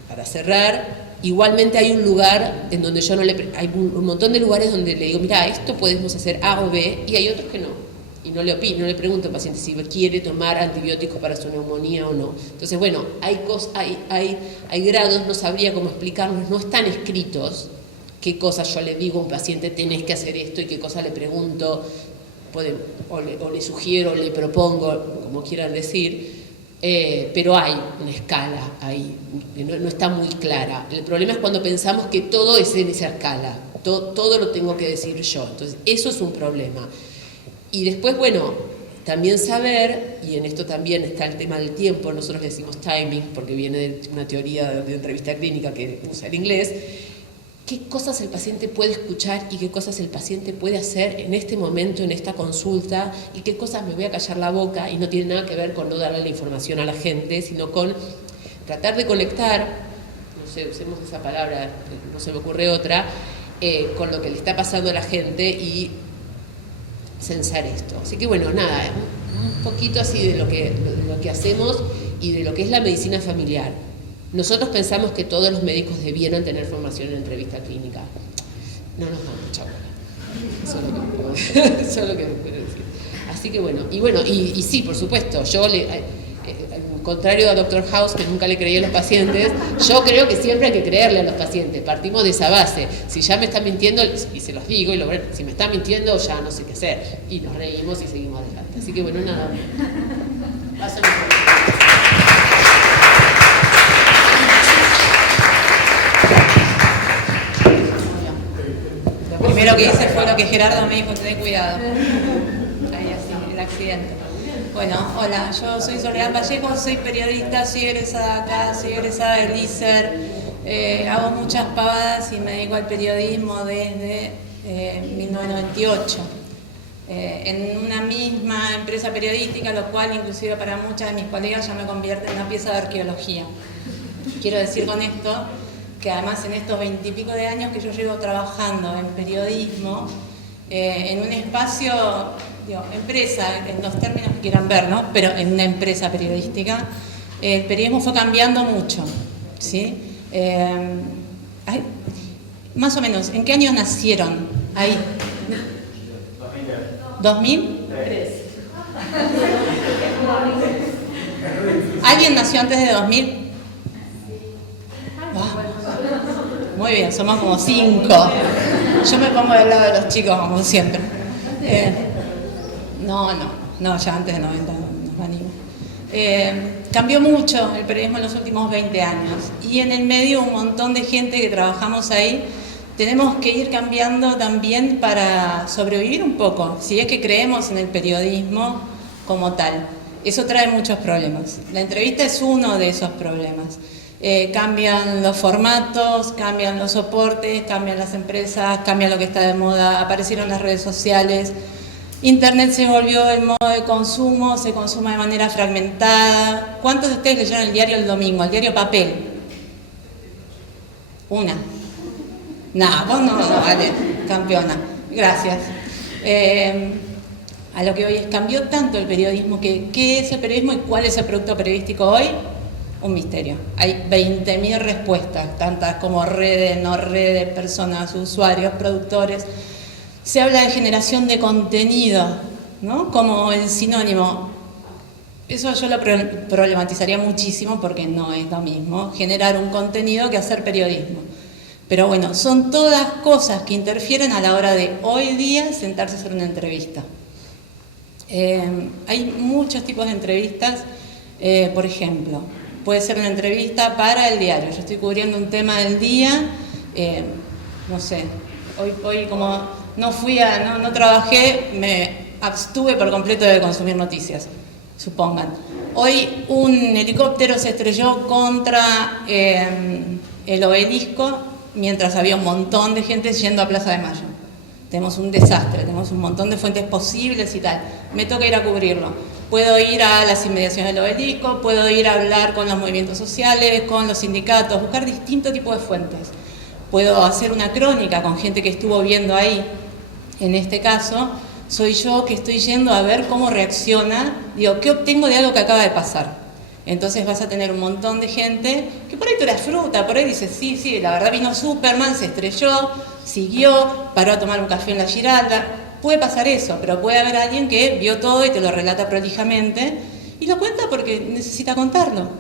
Para cerrar, igualmente hay un lugar en donde yo no le... Hay un montón de lugares donde le digo, mira, esto podemos hacer A o B, y hay otros que no. Y no le pregunto al paciente si quiere tomar antibióticos para su neumonía o no. Entonces, bueno, hay grados, no sabría cómo explicarlos, no están escritos qué cosas yo le digo a un paciente, tenés que hacer esto, y qué cosas le pregunto, o le sugiero, o le propongo, como quieran decir, pero hay una escala ahí, no está muy clara. El problema es cuando pensamos que todo es en esa escala, todo lo tengo que decir yo. Entonces, eso es un problema. Y después, bueno, también saber, y en esto también está el tema del tiempo, nosotros le decimos timing, porque viene de una teoría de entrevista clínica que usa el inglés, qué cosas el paciente puede escuchar y qué cosas el paciente puede hacer en este momento, en esta consulta, y qué cosas me voy a callar la boca, y no tiene nada que ver con no darle la información a la gente, sino con tratar de conectar, no sé, usemos esa palabra, no se me ocurre otra, con lo que le está pasando a la gente y censar esto. Así que bueno, nada, un poquito así de lo que hacemos y de lo que es la medicina familiar. Nosotros pensamos que todos los médicos debieran tener formación en entrevista clínica. No nos da mucha bola. Eso es lo que puedo decir. Así que bueno, y sí, por supuesto, yo al contrario a Dr. House, que nunca le creí a los pacientes, yo creo que siempre hay que creerle a los pacientes, partimos de esa base. Si ya me está mintiendo, y se los digo, si me está mintiendo, ya no sé qué hacer. Y nos reímos y seguimos adelante. Así que bueno, nada. Pásame. Lo primero que hice fue lo que Gerardo me dijo, ten cuidado. Ahí así, el accidente. Bueno, hola, yo soy Soledad Vallejo, soy periodista, soy egresada acá, soy egresada del ISER, hago muchas pavadas y me dedico al periodismo desde 1998. En una misma empresa periodística, lo cual inclusive para muchas de mis colegas ya me convierte en una pieza de arqueología. Quiero decir con esto que además en estos 20 y pico de años que yo llevo trabajando en periodismo, en un espacio, empresa, en los términos que quieran ver, ¿no? Pero en una empresa periodística, el periodismo fue cambiando mucho, ¿sí? Más o menos, ¿en qué años nacieron ahí? 2003. ¿Alguien nació antes de 2000? muy bien, somos como 5. Yo me pongo del lado de los chicos, como siempre. No, ya antes de 90 nos animo. Cambió mucho el periodismo en los últimos 20 años y en el medio un montón de gente que trabajamos ahí. Tenemos que ir cambiando también para sobrevivir un poco, si es que creemos en el periodismo como tal. Eso trae muchos problemas. La entrevista es uno de esos problemas. Cambian los formatos, cambian los soportes, cambian las empresas, cambia lo que está de moda, aparecieron las redes sociales. Internet se volvió el modo de consumo, se consume de manera fragmentada. ¿Cuántos de ustedes leyeron el diario el domingo, el diario papel? Una. No, vos no, vale, campeona. Gracias. A lo que hoy cambió tanto el periodismo, que ¿qué es el periodismo y cuál es el producto periodístico hoy? Un misterio. Hay 20.000 respuestas, tantas como redes, no redes, personas, usuarios, productores. Se habla de generación de contenido, ¿no? Como el sinónimo. Eso yo lo problematizaría muchísimo porque no es lo mismo generar un contenido que hacer periodismo. Pero bueno, son todas cosas que interfieren a la hora de hoy día sentarse a hacer una entrevista. Hay muchos tipos de entrevistas, por ejemplo, puede ser una entrevista para el diario. Yo estoy cubriendo un tema del día, no sé, hoy como no trabajé, me abstuve por completo de consumir noticias, supongan. Hoy un helicóptero se estrelló contra el obelisco mientras había un montón de gente yendo a Plaza de Mayo. Tenemos un desastre, tenemos un montón de fuentes posibles y tal. Me toca ir a cubrirlo. Puedo ir a las inmediaciones del obelisco, puedo ir a hablar con los movimientos sociales, con los sindicatos, buscar distintos tipos de fuentes. Puedo hacer una crónica con gente que estuvo viendo ahí. En este caso, soy yo que estoy yendo a ver cómo reacciona. Digo, ¿qué obtengo de algo que acaba de pasar? Entonces vas a tener un montón de gente que por ahí tú eras fruta, por ahí dices, sí, la verdad vino Superman, se estrelló, siguió, paró a tomar un café en la Giralda. Puede pasar eso, pero puede haber alguien que vio todo y te lo relata prolijamente y lo cuenta porque necesita contarlo.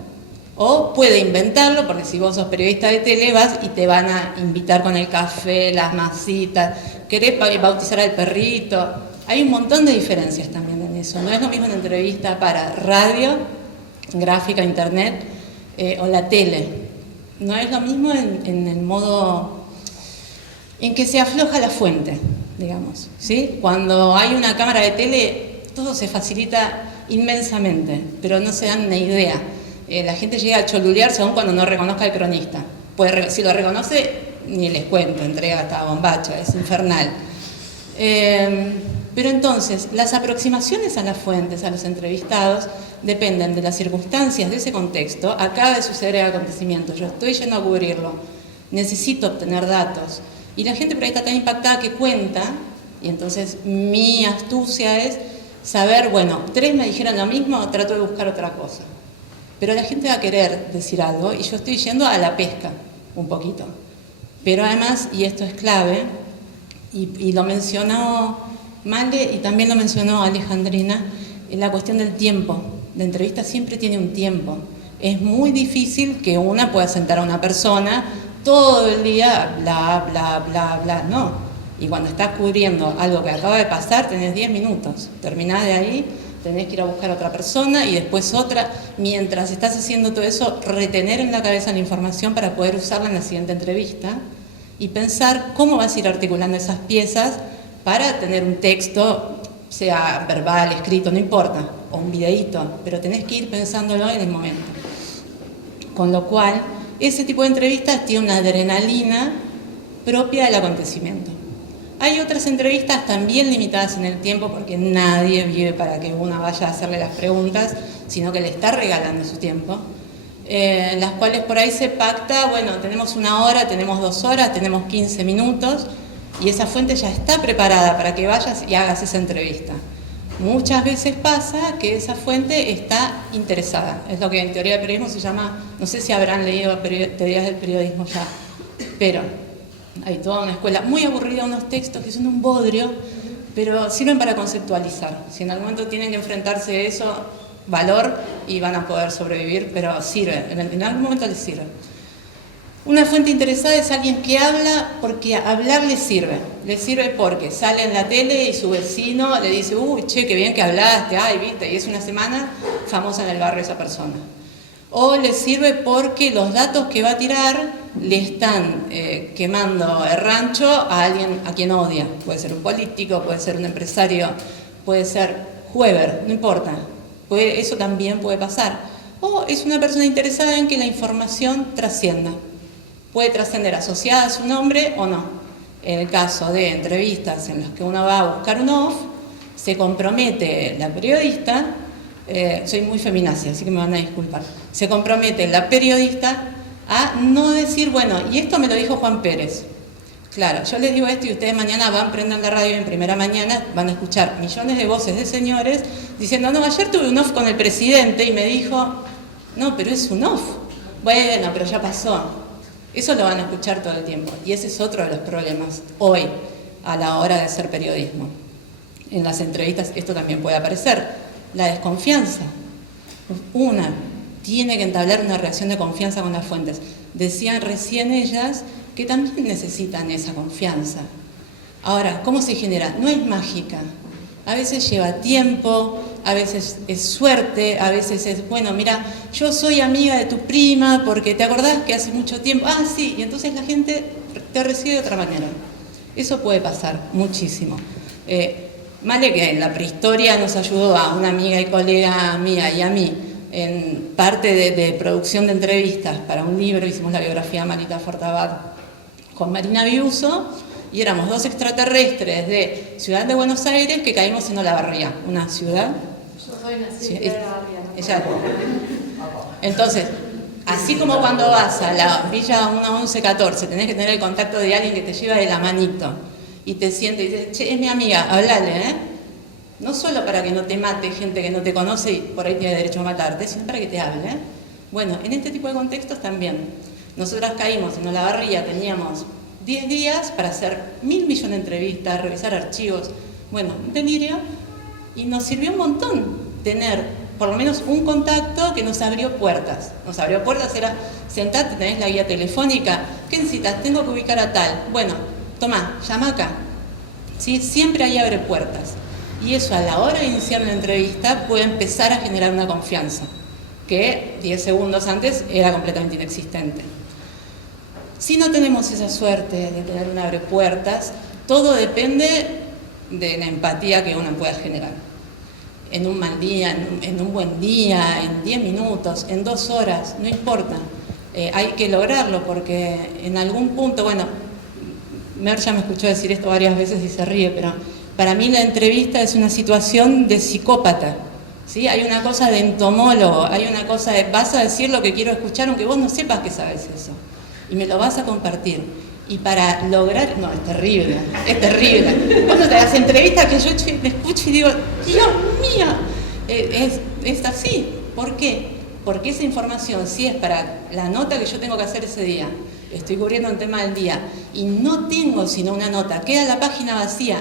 O puede inventarlo, porque si vos sos periodista de tele vas y te van a invitar con el café, las masitas, querés bautizar al perrito. Hay un montón de diferencias también en eso. No es lo mismo una entrevista para radio, gráfica, internet o la tele. No es lo mismo en el modo en que se afloja la fuente, digamos, ¿sí? Cuando hay una cámara de tele, todo se facilita inmensamente, pero no se dan una idea. La gente llega a cholulearse aún cuando no reconozca al cronista. Si lo reconoce, ni les cuento, entrega hasta bombacha, es infernal. Pero entonces, las aproximaciones a las fuentes, a los entrevistados, dependen de las circunstancias de ese contexto. Acaba de suceder el acontecimiento, yo estoy yendo a cubrirlo, necesito obtener datos. Y la gente por ahí está tan impactada que cuenta, y entonces mi astucia es saber, bueno, 3 me dijeron lo mismo, trato de buscar otra cosa. Pero la gente va a querer decir algo, y yo estoy yendo a la pesca, un poquito. Pero además, y esto es clave, y lo mencionó Male y también lo mencionó Alejandrina, la cuestión del tiempo. La entrevista siempre tiene un tiempo. Es muy difícil que una pueda sentar a una persona todo el día, bla, bla, bla, bla, no. Y cuando estás cubriendo algo que acaba de pasar, tenés 10 minutos. Terminás de ahí, tenés que ir a buscar a otra persona y después otra. Mientras estás haciendo todo eso, retener en la cabeza la información para poder usarla en la siguiente entrevista y pensar cómo vas a ir articulando esas piezas para tener un texto, sea verbal, escrito, no importa, o un videíto, pero tenés que ir pensándolo en el momento. Con lo cual, ese tipo de entrevistas tiene una adrenalina propia del acontecimiento. Hay otras entrevistas también limitadas en el tiempo porque nadie vive para que una vaya a hacerle las preguntas, sino que le está regalando su tiempo, las cuales por ahí se pacta, bueno, tenemos 1 hora, tenemos 2 horas, tenemos 15 minutos, y esa fuente ya está preparada para que vayas y hagas esa entrevista. Muchas veces pasa que esa fuente está interesada. Es lo que en teoría del periodismo se llama, no sé si habrán leído teorías del periodismo ya, pero hay toda una escuela muy aburrida, unos textos que son un bodrio, pero sirven para conceptualizar. Si en algún momento tienen que enfrentarse a eso, valor y van a poder sobrevivir, pero sirve, en algún momento les sirve. Una fuente interesada es alguien que habla porque hablar le sirve. Le sirve porque sale en la tele y su vecino le dice, uy, che, qué bien que hablaste, ay, viste, y es una semana famosa en el barrio esa persona. O le sirve porque los datos que va a tirar le están quemando el rancho a alguien a quien odia. Puede ser un político, puede ser un empresario, puede ser whoever, no importa. Eso también puede pasar. O es una persona interesada en que la información trascienda. Puede trascender asociada a su nombre o no. En el caso de entrevistas en las que uno va a buscar un off, se compromete la periodista, soy muy feminacia, así que me van a disculpar, se compromete la periodista a no decir, bueno, y esto me lo dijo Juan Pérez. Claro, yo les digo esto y ustedes mañana van, prendan la radio en primera mañana, van a escuchar millones de voces de señores diciendo, no, ayer tuve un off con el presidente y me dijo, no, pero es un off. Bueno, pero ya pasó. Eso lo van a escuchar todo el tiempo. Y ese es otro de los problemas hoy, a la hora de hacer periodismo. En las entrevistas esto también puede aparecer. La desconfianza. Una tiene que entablar una relación de confianza con las fuentes. Decían recién ellas que también necesitan esa confianza. Ahora, ¿cómo se genera? No es mágica. A veces lleva tiempo, a veces es suerte, a veces es, bueno, mira, yo soy amiga de tu prima porque te acordás que hace mucho tiempo, ah, sí, y entonces la gente te recibe de otra manera. Eso puede pasar muchísimo. Vale que en la prehistoria nos ayudó a una amiga y colega mía y a mí en parte de producción de entrevistas para un libro, hicimos la biografía de Marita Fortabat con Marina Biuso, y éramos dos extraterrestres de Ciudad de Buenos Aires que caímos en Olavarría, una ciudad. Yo soy nacida Sí, en Olavarría. ella. Entonces, así como cuando vas a la Villa 1114, tenés que tener el contacto de alguien que te lleva de la manito y te siente y dice, che, es mi amiga, hablale, ¿eh? No solo para que no te mate gente que no te conoce y por ahí tiene derecho a matarte, sino para que te hable, ¿eh? Bueno, en este tipo de contextos también. Nosotras caímos en Olavarría, teníamos 10 días para hacer 1.000 millones de entrevistas, revisar archivos, bueno, un delirio, y nos sirvió un montón tener por lo menos un contacto que nos abrió puertas. Nos abrió puertas, era, sentate, tenés la guía telefónica, ¿qué necesitas? Tengo que ubicar a tal. Bueno, tomá, llama acá. ¿Sí? Siempre ahí abre puertas. Y eso a la hora de iniciar una entrevista puede empezar a generar una confianza, que 10 segundos antes era completamente inexistente. Si no tenemos esa suerte de tener un abrepuertas, todo depende de la empatía que uno pueda generar. En un mal día, en un buen día, en 10 minutos, en 2 horas, no importa. Hay que lograrlo porque en algún punto, bueno, Mer ya me escuchó decir esto varias veces y se ríe, pero para mí la entrevista es una situación de psicópata. ¿Sí? Hay una cosa de entomólogo, hay una cosa de vas a decir lo que quiero escuchar aunque vos no sepas que sabes eso. Y me lo vas a compartir. Y para lograr... No, es terrible, es terrible. Cuando te das entrevistas que yo me escucho y digo, Dios mío, es así. ¿Por qué? Porque esa información, si es para la nota que yo tengo que hacer ese día, estoy cubriendo un tema del día, y no tengo sino una nota, queda la página vacía,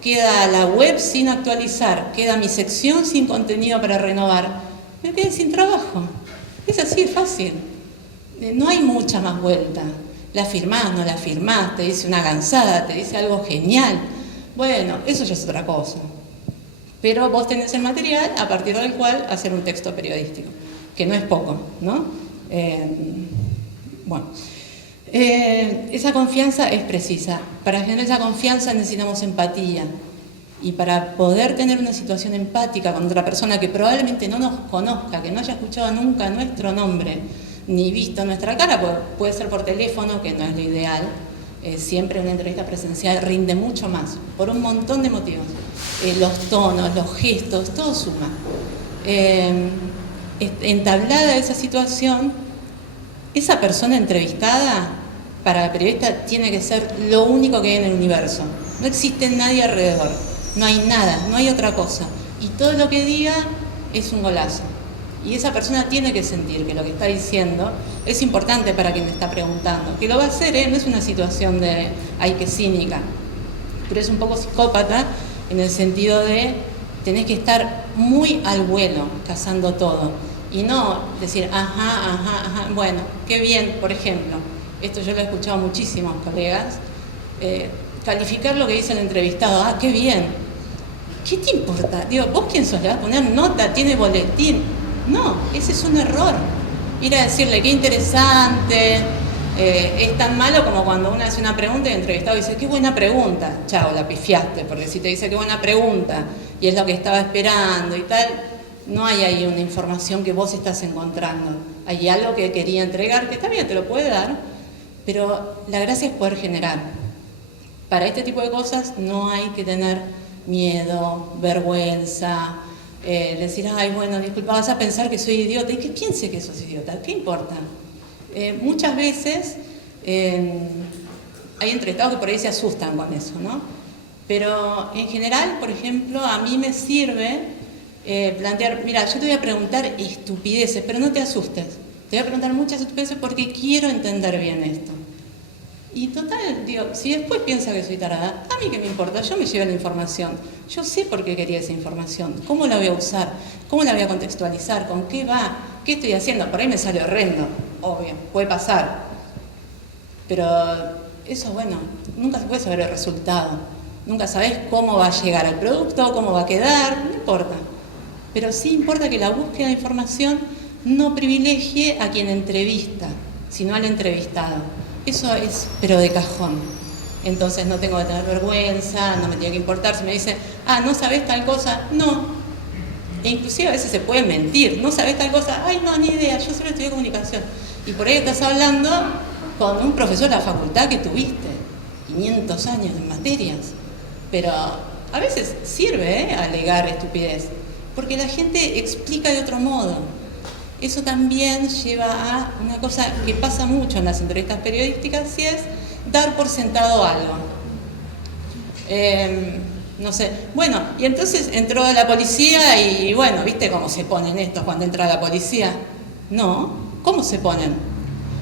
queda la web sin actualizar, queda mi sección sin contenido para renovar, me quedé sin trabajo. Es así de fácil. No hay mucha más vuelta. La firmás, no la firmás, te dice una gansada, te dice algo genial. Bueno, eso ya es otra cosa. Pero vos tenés el material a partir del cual hacer un texto periodístico, que no es poco, ¿no? Bueno, esa confianza es precisa. Para generar esa confianza necesitamos empatía. Y para poder tener una situación empática con otra persona que probablemente no nos conozca, que no haya escuchado nunca nuestro nombre, ni visto nuestra cara, puede ser por teléfono, que no es lo ideal. Siempre una entrevista presencial rinde mucho más, por un montón de motivos. Los tonos, los gestos, todo suma. Entablada esa situación, esa persona entrevistada, para el periodista, tiene que ser lo único que hay en el universo. No existe nadie alrededor, no hay nada, no hay otra cosa. Y todo lo que diga es un golazo. Y esa persona tiene que sentir que lo que está diciendo es importante para quien le está preguntando. Que lo va a hacer, no es una situación de, ay, qué cínica, pero es un poco psicópata en el sentido de tenés que estar muy al vuelo, cazando todo. Y no decir, ajá, bueno, qué bien, por ejemplo. esto yo lo he escuchado muchísimos colegas, calificar lo que dice el entrevistado. Ah, qué bien. ¿Qué te importa? Digo, ¿vos quién sos? ¿Le vas a poner nota? ¿Tiene boletín? No, ese es un error. Ir a decirle, qué interesante, es tan malo como cuando uno hace una pregunta y el entrevistado dice, qué buena pregunta. Chao, la pifiaste, porque si te dice qué buena pregunta y es lo que estaba esperando y tal, no hay ahí una información que vos estás encontrando. Hay algo que quería entregar, que también te lo puede dar, pero la gracia es poder generar. Para este tipo de cosas no hay que tener miedo, vergüenza, decir, ay, bueno, disculpa, vas a pensar que soy idiota. ¿Y que piense que sos idiota? ¿Qué importa? Muchas veces hay entrevistados que por ahí se asustan con eso, ¿no? Pero en general, por ejemplo, a mí me sirve plantear, mira, yo te voy a preguntar estupideces, pero no te asustes. Te voy a preguntar muchas estupideces porque quiero entender bien esto. Y total, digo, si después piensa que soy tarada, a mí qué me importa, yo me llevo la información. Yo sé por qué quería esa información, cómo la voy a usar, cómo la voy a contextualizar, con qué va, qué estoy haciendo. Por ahí me sale horrendo, obvio, puede pasar. Pero eso, bueno, nunca se puede saber el resultado. Nunca sabes cómo va a llegar el producto, cómo va a quedar, no importa. Pero sí importa que la búsqueda de información no privilegie a quien entrevista, sino al entrevistado. Eso es, pero de cajón. Entonces no tengo que tener vergüenza, no me tiene que importar si me dicen, ah, ¿no sabés tal cosa? No. E inclusive a veces se puede mentir, ¿no sabés tal cosa? Ay, no, ni idea, yo solo estudié comunicación. Y por ahí estás hablando con un profesor de la facultad que tuviste, 500 años en materias. Pero a veces sirve alegar estupidez, porque la gente explica de otro modo. Eso también lleva a una cosa que pasa mucho en las entrevistas periodísticas, y es dar por sentado algo. No sé, bueno, y entonces entró la policía y bueno, ¿viste cómo se ponen estos cuando entra la policía? No, ¿cómo se ponen?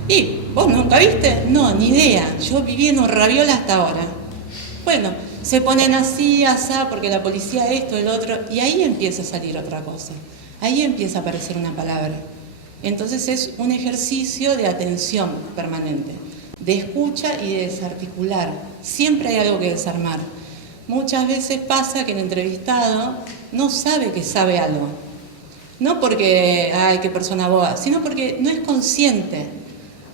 ¿Y vos nunca viste? No, ni idea, yo viví en un raviola hasta ahora. Bueno, se ponen así, asá, porque la policía esto, el otro, y ahí empieza a salir otra cosa. Ahí empieza a aparecer una palabra. Entonces es un ejercicio de atención permanente, de escucha y de desarticular. Siempre hay algo que desarmar. Muchas veces pasa que el entrevistado no sabe que sabe algo. No porque, ay, qué persona boba, sino porque no es consciente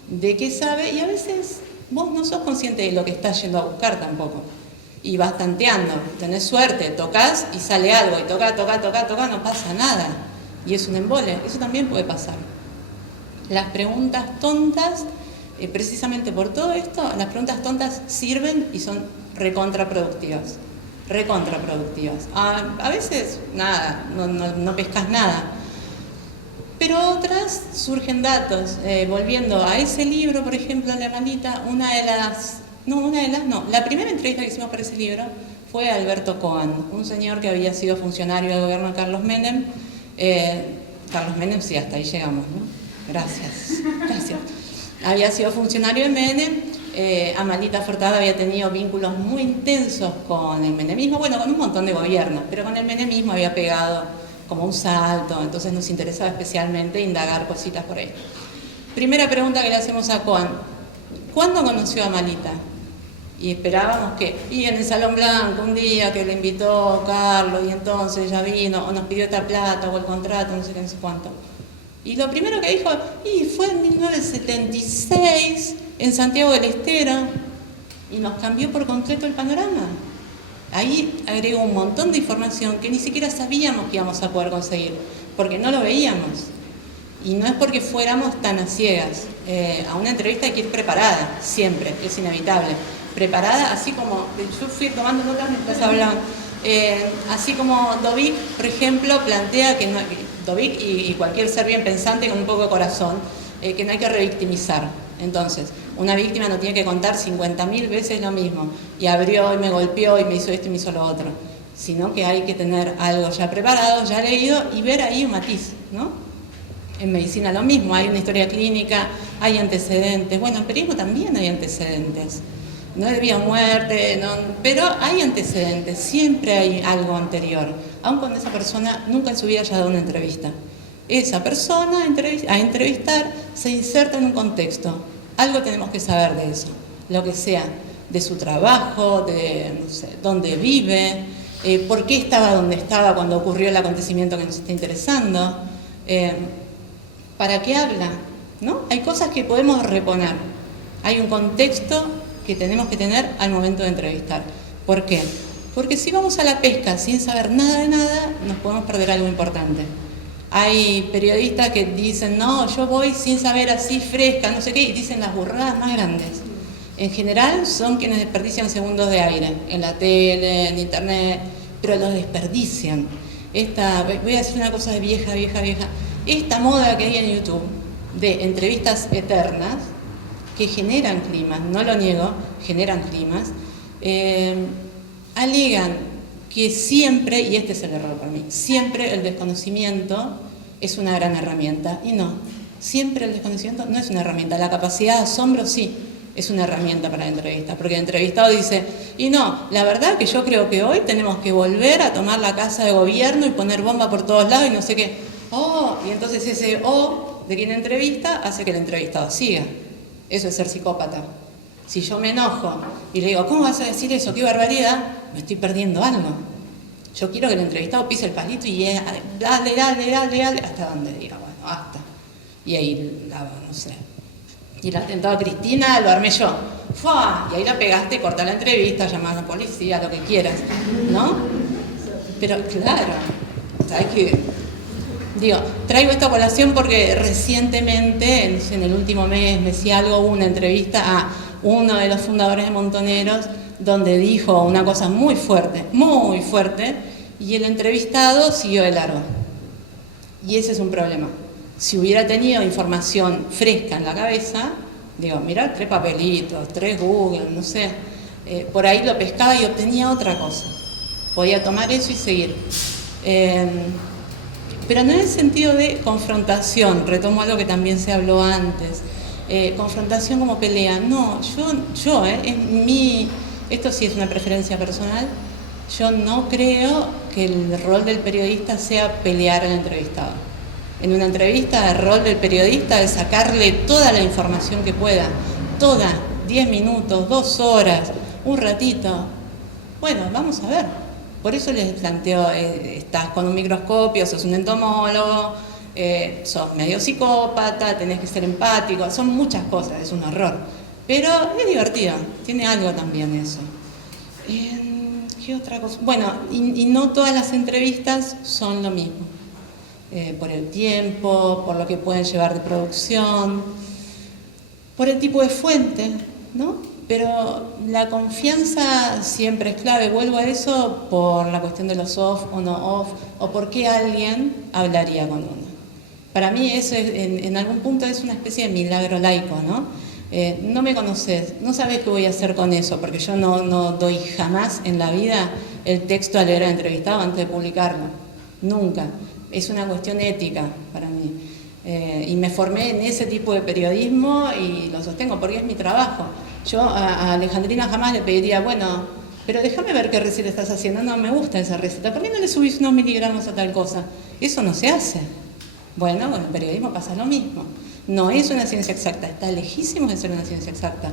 de qué sabe, y a veces vos no sos consciente de lo que estás yendo a buscar tampoco. Y vas tanteando, tenés suerte, tocas y sale algo, y toca, no pasa nada. Y es un embole, eso también puede pasar. Las preguntas tontas, precisamente por todo esto, las preguntas tontas sirven y son recontraproductivas. A veces, nada, no pescas nada. Pero otras surgen datos. Volviendo a ese libro, por ejemplo, La Malita, la primera entrevista que hicimos para ese libro fue a Alberto Cohen, un señor que había sido funcionario del gobierno de Carlos Menem. Carlos Menem, sí, hasta ahí llegamos, ¿no? Gracias. Había sido funcionario de Menem. Amalita Furtado había tenido vínculos muy intensos con el menemismo, bueno, con un montón de gobiernos, pero con el menemismo había pegado como un salto, entonces nos interesaba especialmente indagar cositas por ahí. Primera pregunta que le hacemos a Cohen: ¿cuándo conoció a Amalita? Y esperábamos que, y en el Salón Blanco, un día que le invitó Carlos, y entonces ella vino, o nos pidió esta plata, o el contrato, no sé qué, no sé cuánto. Y lo primero que dijo, y fue en 1976, en Santiago del Estero, y nos cambió por completo el panorama. Ahí agregó un montón de información que ni siquiera sabíamos que íbamos a poder conseguir, porque no lo veíamos. Y no es porque fuéramos tan a ciegas. A una entrevista hay que ir preparada, siempre, es inevitable. Preparada, así como, yo fui tomando notas mientras hablaban, así como Dovik, por ejemplo, plantea que no, Dovik y cualquier ser bien pensante con un poco de corazón, que no hay que revictimizar. Entonces, una víctima no tiene que contar 50.000 veces lo mismo, y abrió y me golpeó y me hizo esto y me hizo lo otro, sino que hay que tener algo ya preparado, ya leído, y ver ahí un matiz, ¿no? En medicina lo mismo, hay una historia clínica, hay antecedentes. Bueno, en periodismo también hay antecedentes. No debía muerte, no, pero hay antecedentes, siempre hay algo anterior, aun cuando esa persona nunca en su vida haya dado una entrevista. Esa persona a entrevistar se inserta en un contexto, algo tenemos que saber de eso, lo que sea, de su trabajo, de no sé, dónde vive, por qué estaba donde estaba cuando ocurrió el acontecimiento que nos está interesando, para qué habla, ¿no? Hay cosas que podemos reponer, hay un contexto que tenemos que tener al momento de entrevistar. ¿Por qué? Porque si vamos a la pesca sin saber nada de nada, nos podemos perder algo importante. Hay periodistas que dicen, no, yo voy sin saber, así fresca, no sé qué, y dicen las burradas más grandes. En general son quienes desperdician segundos de aire, en la tele, en internet, pero los desperdician. Voy a decir una cosa de vieja. Esta moda que hay en YouTube de entrevistas eternas, que generan climas, no lo niego, generan climas, alegan que siempre, y este es el error para mí, siempre el desconocimiento es una gran herramienta, y no, siempre el desconocimiento no es una herramienta, la capacidad de asombro sí es una herramienta para la entrevista, porque el entrevistado dice, y no, la verdad que yo creo que hoy tenemos que volver a tomar la casa de gobierno y poner bomba por todos lados y no sé qué, y entonces ese de quien entrevista hace que el entrevistado siga, eso es ser psicópata. Si yo me enojo y le digo, ¿cómo vas a decir eso? ¡Qué barbaridad! Me estoy perdiendo algo. Yo quiero que el entrevistado pise el palito y dale, hasta donde diga, bueno, hasta. Y ahí, no sé. Y el atentado a Cristina lo armé yo. ¡Fua! Y ahí la pegaste, corta la entrevista, llamás a la policía, lo que quieras, ¿no? Pero claro, ¿sabes qué? Digo, traigo esta colación porque recientemente, en el último mes y algo, hubo una entrevista a uno de los fundadores de Montoneros, donde dijo una cosa muy fuerte, y el entrevistado siguió de largo. Y ese es un problema. Si hubiera tenido información fresca en la cabeza, digo, mirá, 3 papelitos, 3 Google, no sé, por ahí lo pescaba y obtenía otra cosa. Podía tomar eso y seguir. Pero no en el sentido de confrontación, retomo algo que también se habló antes, confrontación como pelea. No, esto sí es una preferencia personal, yo no creo que el rol del periodista sea pelear al entrevistado. En una entrevista el rol del periodista es sacarle toda la información que pueda, toda, 10 minutos, 2 horas, un ratito. Bueno, vamos a ver. Por eso les planteo, estás con un microscopio, sos un entomólogo, sos medio psicópata, tenés que ser empático, son muchas cosas, es un horror. Pero es divertido, tiene algo también eso. ¿Qué otra cosa? Bueno, y no todas las entrevistas son lo mismo. Por el tiempo, por lo que pueden llevar de producción, por el tipo de fuente, ¿no? Pero la confianza siempre es clave. Vuelvo a eso por la cuestión de los off o no off, o por qué alguien hablaría con uno. Para mí eso es, en algún punto es una especie de milagro laico, ¿no? No me conoces, no sabes qué voy a hacer con eso, porque yo no doy jamás en la vida el texto a leer al entrevistado antes de publicarlo. Nunca. Es una cuestión ética para mí. Y me formé en ese tipo de periodismo y lo sostengo porque es mi trabajo. Yo a Alejandrina jamás le pediría, bueno, pero déjame ver qué receta estás haciendo. No me gusta esa receta. ¿Por qué no le subís unos miligramos a tal cosa? Eso no se hace. Bueno, con el periodismo pasa lo mismo. No es una ciencia exacta, está lejísimo de ser una ciencia exacta.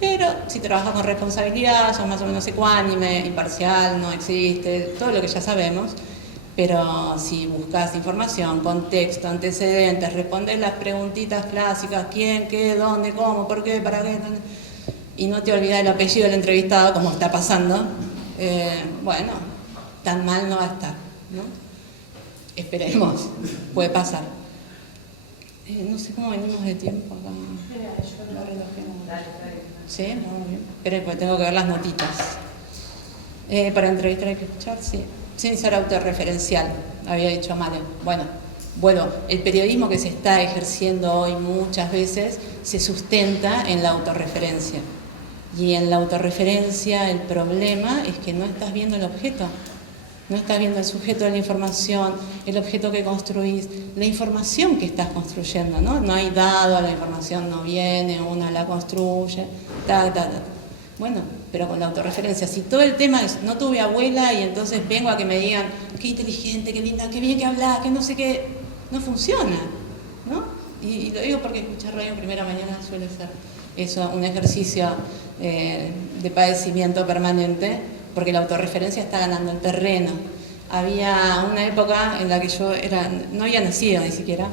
Pero si trabajas con responsabilidad, sos más o menos ecuánime, imparcial, no existe, todo lo que ya sabemos. Pero si buscas información, contexto, antecedentes, respondes las preguntitas clásicas, quién, qué, dónde, cómo, por qué, para qué, dónde, y no te olvidas el apellido del entrevistado, como está pasando, bueno, tan mal no va a estar, ¿no? Esperemos, puede pasar. No sé cómo venimos de tiempo acá. ¿Sí? Muy bien. Espera, porque tengo que ver las notitas. Para entrevistar hay que escuchar, sí. Sin ser autorreferencial, había dicho Male. Bueno, el periodismo que se está ejerciendo hoy muchas veces se sustenta en la autorreferencia. Y en la autorreferencia el problema es que no estás viendo el objeto, no estás viendo el sujeto de la información, el objeto que construís, la información que estás construyendo, ¿no? No hay dado, la información no viene, uno la construye, Bueno, pero con la autorreferencia, si todo el tema es, no tuve abuela y entonces vengo a que me digan, qué inteligente, qué linda, qué bien que habla, que no sé qué, no funciona, ¿no? Y lo digo porque escuchar radio en primera mañana suele ser es un ejercicio de padecimiento permanente, porque la autorreferencia está ganando el terreno. Había una época en la que yo no había nacido ni siquiera,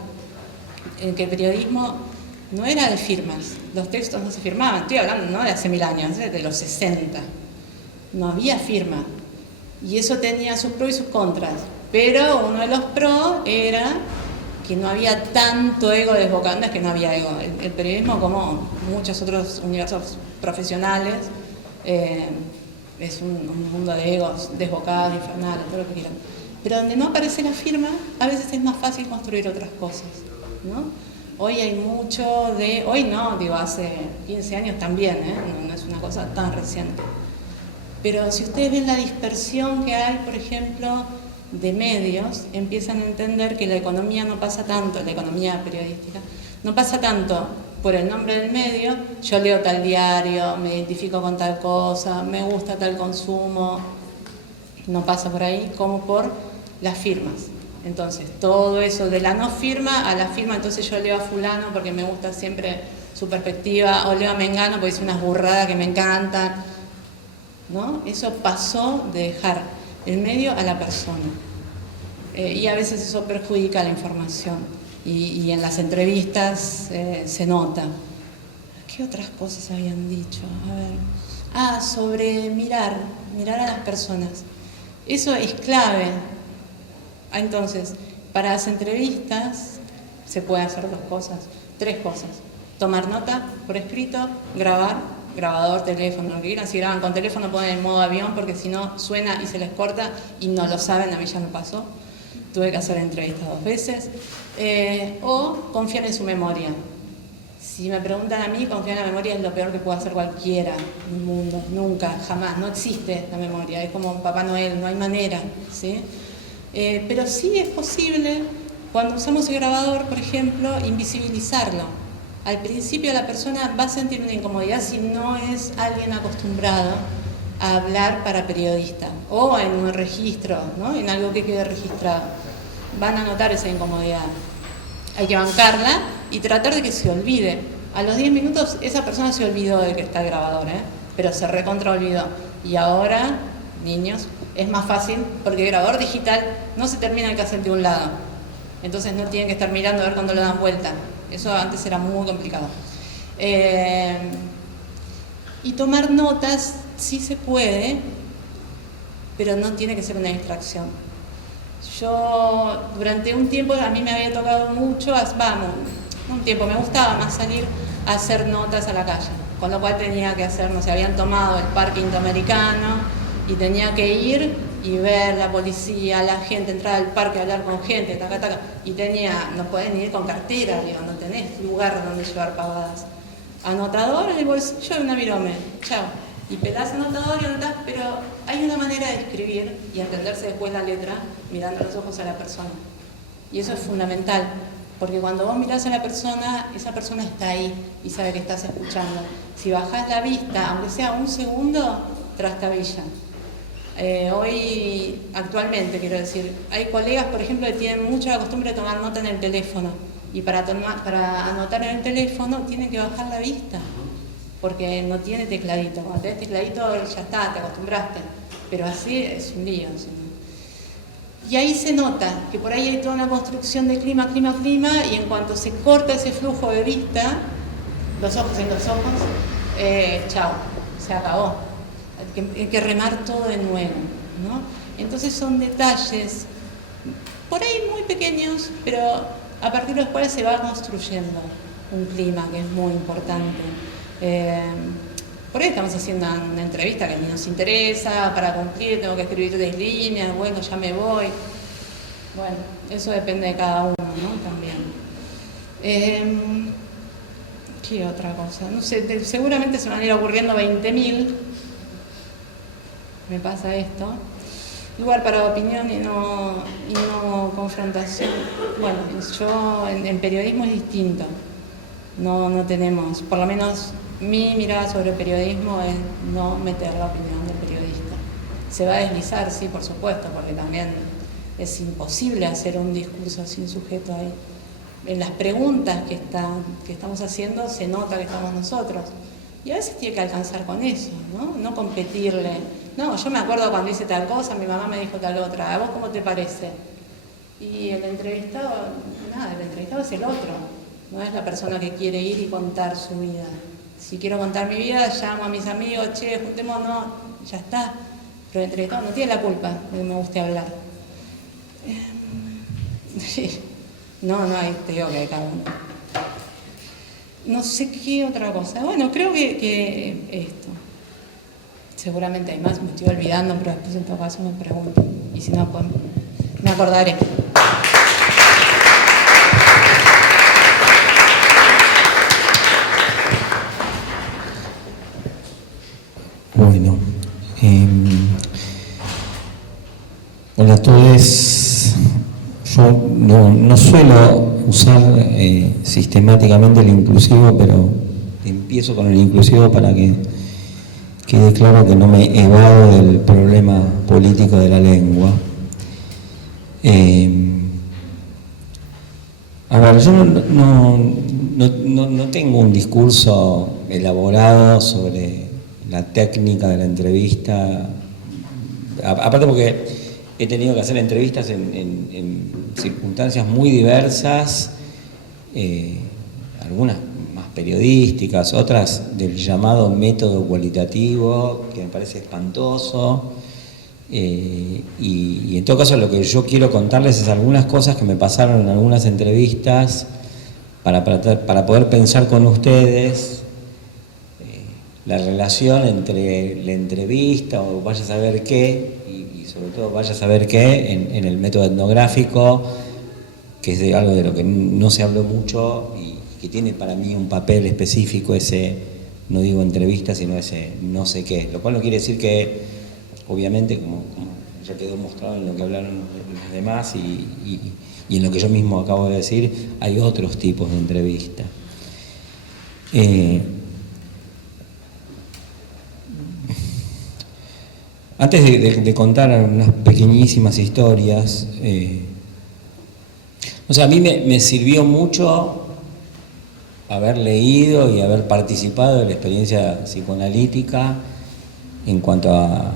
en que el periodismo no era de firmas, los textos no se firmaban, estoy hablando no de hace 1000 años, de los 60, no había firma, y eso tenía sus pros y sus contras, pero uno de los pros era que no había tanto ego desbocado, no es que no había ego, el periodismo, como muchos otros universos profesionales, es un mundo de egos desbocados, infernales, todo lo que quieran. Pero donde no aparece la firma, a veces es más fácil construir otras cosas, ¿no? Hoy hay mucho de... Hoy no, digo, hace 15 años también, no es una cosa tan reciente. Pero si ustedes ven la dispersión que hay, por ejemplo, de medios, empiezan a entender que la economía no pasa tanto, la economía periodística, no pasa tanto por el nombre del medio, yo leo tal diario, me identifico con tal cosa, me gusta tal consumo, no pasa por ahí, como por las firmas. Entonces, todo eso de la no firma a la firma, entonces yo leo a fulano porque me gusta siempre su perspectiva, o leo a Mengano porque dice unas burradas que me encantan, ¿no? Eso pasó de dejar el medio a la persona. Y a veces eso perjudica la información. Y en las entrevistas se nota. ¿Qué otras cosas habían dicho? A ver. Sobre mirar a las personas. Eso es clave. Entonces, para las entrevistas se puede hacer 2 cosas, 3 cosas. Tomar nota por escrito, grabar, grabador, teléfono, lo que quieran. Si graban con teléfono ponen en modo avión porque si no suena y se les corta y no lo saben, a mí ya me pasó. Tuve que hacer entrevistas 2 veces. O confiar en su memoria. Si me preguntan a mí, confiar en la memoria es lo peor que puede hacer cualquiera en el mundo. Nunca, jamás. No existe la memoria. Es como Papá Noel, no hay manera, ¿sí? Pero sí es posible, cuando usamos el grabador, por ejemplo, invisibilizarlo. Al principio la persona va a sentir una incomodidad si no es alguien acostumbrado a hablar para periodista o en un registro, ¿no? En algo que quede registrado. Van a notar esa incomodidad. Hay que bancarla y tratar de que se olvide. A los 10 minutos esa persona se olvidó de que está el grabador, pero se recontra olvidó. Y ahora, niños, es más fácil porque el grabador digital no se termina el cassette de un lado. Entonces no tienen que estar mirando a ver cuándo lo dan vuelta. Eso antes era muy complicado. Y tomar notas sí se puede, pero no tiene que ser una distracción. Yo durante un tiempo, a mí me había tocado mucho, un tiempo me gustaba más salir a hacer notas a la calle, con lo cual tenía que hacer, no sé, habían tomado el Parque Interamericano y tenía que ir y ver la policía, la gente, entrar al parque, hablar con gente, taca, taca, y no pueden ir con cartera, digo, no tenés lugar donde llevar pavadas. Anotador en el bolsillo y una virome, chao. Y pelás anotador y anotás, pero hay una manera de escribir y entenderse después la letra mirando a los ojos a la persona. Y eso es fundamental, porque cuando vos mirás a la persona, esa persona está ahí y sabe que estás escuchando. Si bajás la vista, aunque sea un segundo, trastabilla. Hoy, actualmente, quiero decir, hay colegas, por ejemplo, que tienen mucho la costumbre de tomar nota en el teléfono. Y para anotar en el teléfono tienen que bajar la vista, porque no tiene tecladito. Cuando tenés tecladito ya está, te acostumbraste. Pero así es un lío. ¿Sí? Y ahí se nota que por ahí hay toda una construcción de clima, y en cuanto se corta ese flujo de vista, los ojos en los ojos, chao, se acabó. Hay que remar todo de nuevo, ¿no? Entonces son detalles, por ahí muy pequeños, pero a partir de los cuales se va construyendo un clima que es muy importante. Por ahí estamos haciendo una entrevista que ni nos interesa, para cumplir tengo que escribir 3 líneas, bueno, ya me voy. Bueno, eso depende de cada uno, ¿no? También. ¿Qué otra cosa? No sé, seguramente se me van a ir ocurriendo 20.000. Me pasa esto. Lugar para opinión y no confrontación. Bueno, yo en periodismo es distinto. No tenemos, por lo menos mi mirada sobre el periodismo es no meter la opinión del periodista. Se va a deslizar, sí, por supuesto, porque también es imposible hacer un discurso sin sujeto ahí. en las preguntas que estamos haciendo se nota que estamos nosotros. Y a veces tiene que alcanzar con eso, ¿no? No competirle. No, yo me acuerdo cuando hice tal cosa, mi mamá me dijo tal otra. ¿A vos cómo te parece? Y el entrevistado, nada, el entrevistado es el otro. No es la persona que quiere ir y contar su vida. Si quiero contar mi vida, llamo a mis amigos, che, juntémonos, ya está. Pero el entrevistado no tiene la culpa de que me guste hablar. No, ahí te digo que hay cada uno. No sé qué otra cosa. Bueno, creo que esto. Seguramente hay más, me estoy olvidando, pero después en todo caso me pregunto. Y si no, pues me acordaré. Bueno, hola a todos. Yo no suelo usar sistemáticamente el inclusivo, pero empiezo con el inclusivo para que quede claro que no me evado del problema político de la lengua. A ver, yo no tengo un discurso elaborado sobre la técnica de la entrevista, aparte porque he tenido que hacer entrevistas en circunstancias muy diversas, algunas más periodísticas, otras del llamado método cualitativo, que me parece espantoso, y en todo caso lo que yo quiero contarles es algunas cosas que me pasaron en algunas entrevistas para poder pensar con ustedes la relación entre la entrevista o vaya a saber qué, y sobre todo vaya a saber qué en el método etnográfico, que es de algo de lo que no se habló mucho y que tiene para mí un papel específico, ese, no digo entrevista, sino ese no sé qué, lo cual no quiere decir que, obviamente, como ya quedó mostrado en lo que hablaron los demás y en lo que yo mismo acabo de decir, hay otros tipos de entrevista. Antes de contar unas pequeñísimas historias, a mí me sirvió mucho haber leído y haber participado de la experiencia psicoanalítica en cuanto a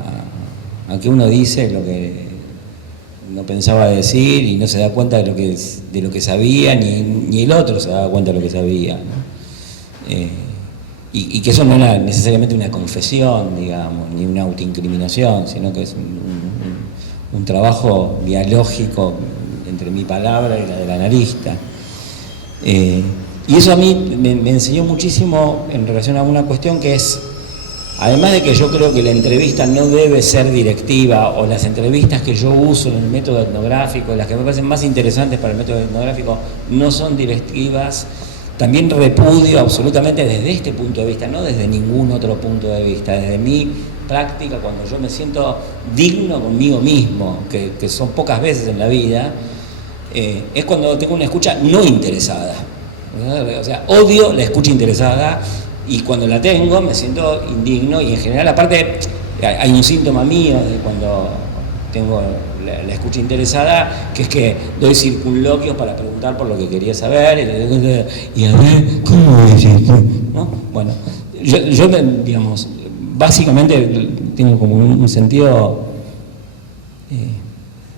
que uno dice lo que no pensaba decir y no se da cuenta de lo que sabía, ni el otro se daba cuenta de lo que sabía, ¿no? Y que eso no era necesariamente una confesión, digamos, ni una autoincriminación, sino que es un trabajo dialógico entre mi palabra y la del analista. Y eso a mí me enseñó muchísimo en relación a una cuestión que es, además de que yo creo que la entrevista no debe ser directiva, o las entrevistas que yo uso en el método etnográfico, las que me parecen más interesantes para el método etnográfico, no son directivas. También repudio absolutamente desde este punto de vista, no desde ningún otro punto de vista, desde mi práctica, cuando yo me siento digno conmigo mismo, que son pocas veces en la vida, es cuando tengo una escucha no interesada. O sea, odio la escucha interesada y cuando la tengo me siento indigno, y en general, aparte, hay un síntoma mío de cuando tengo la escucha interesada, que es que doy circunloquios para preguntar por lo que quería saber, y a ver, ¿cómo es esto? ¿No? Bueno, yo digamos, básicamente tengo como un sentido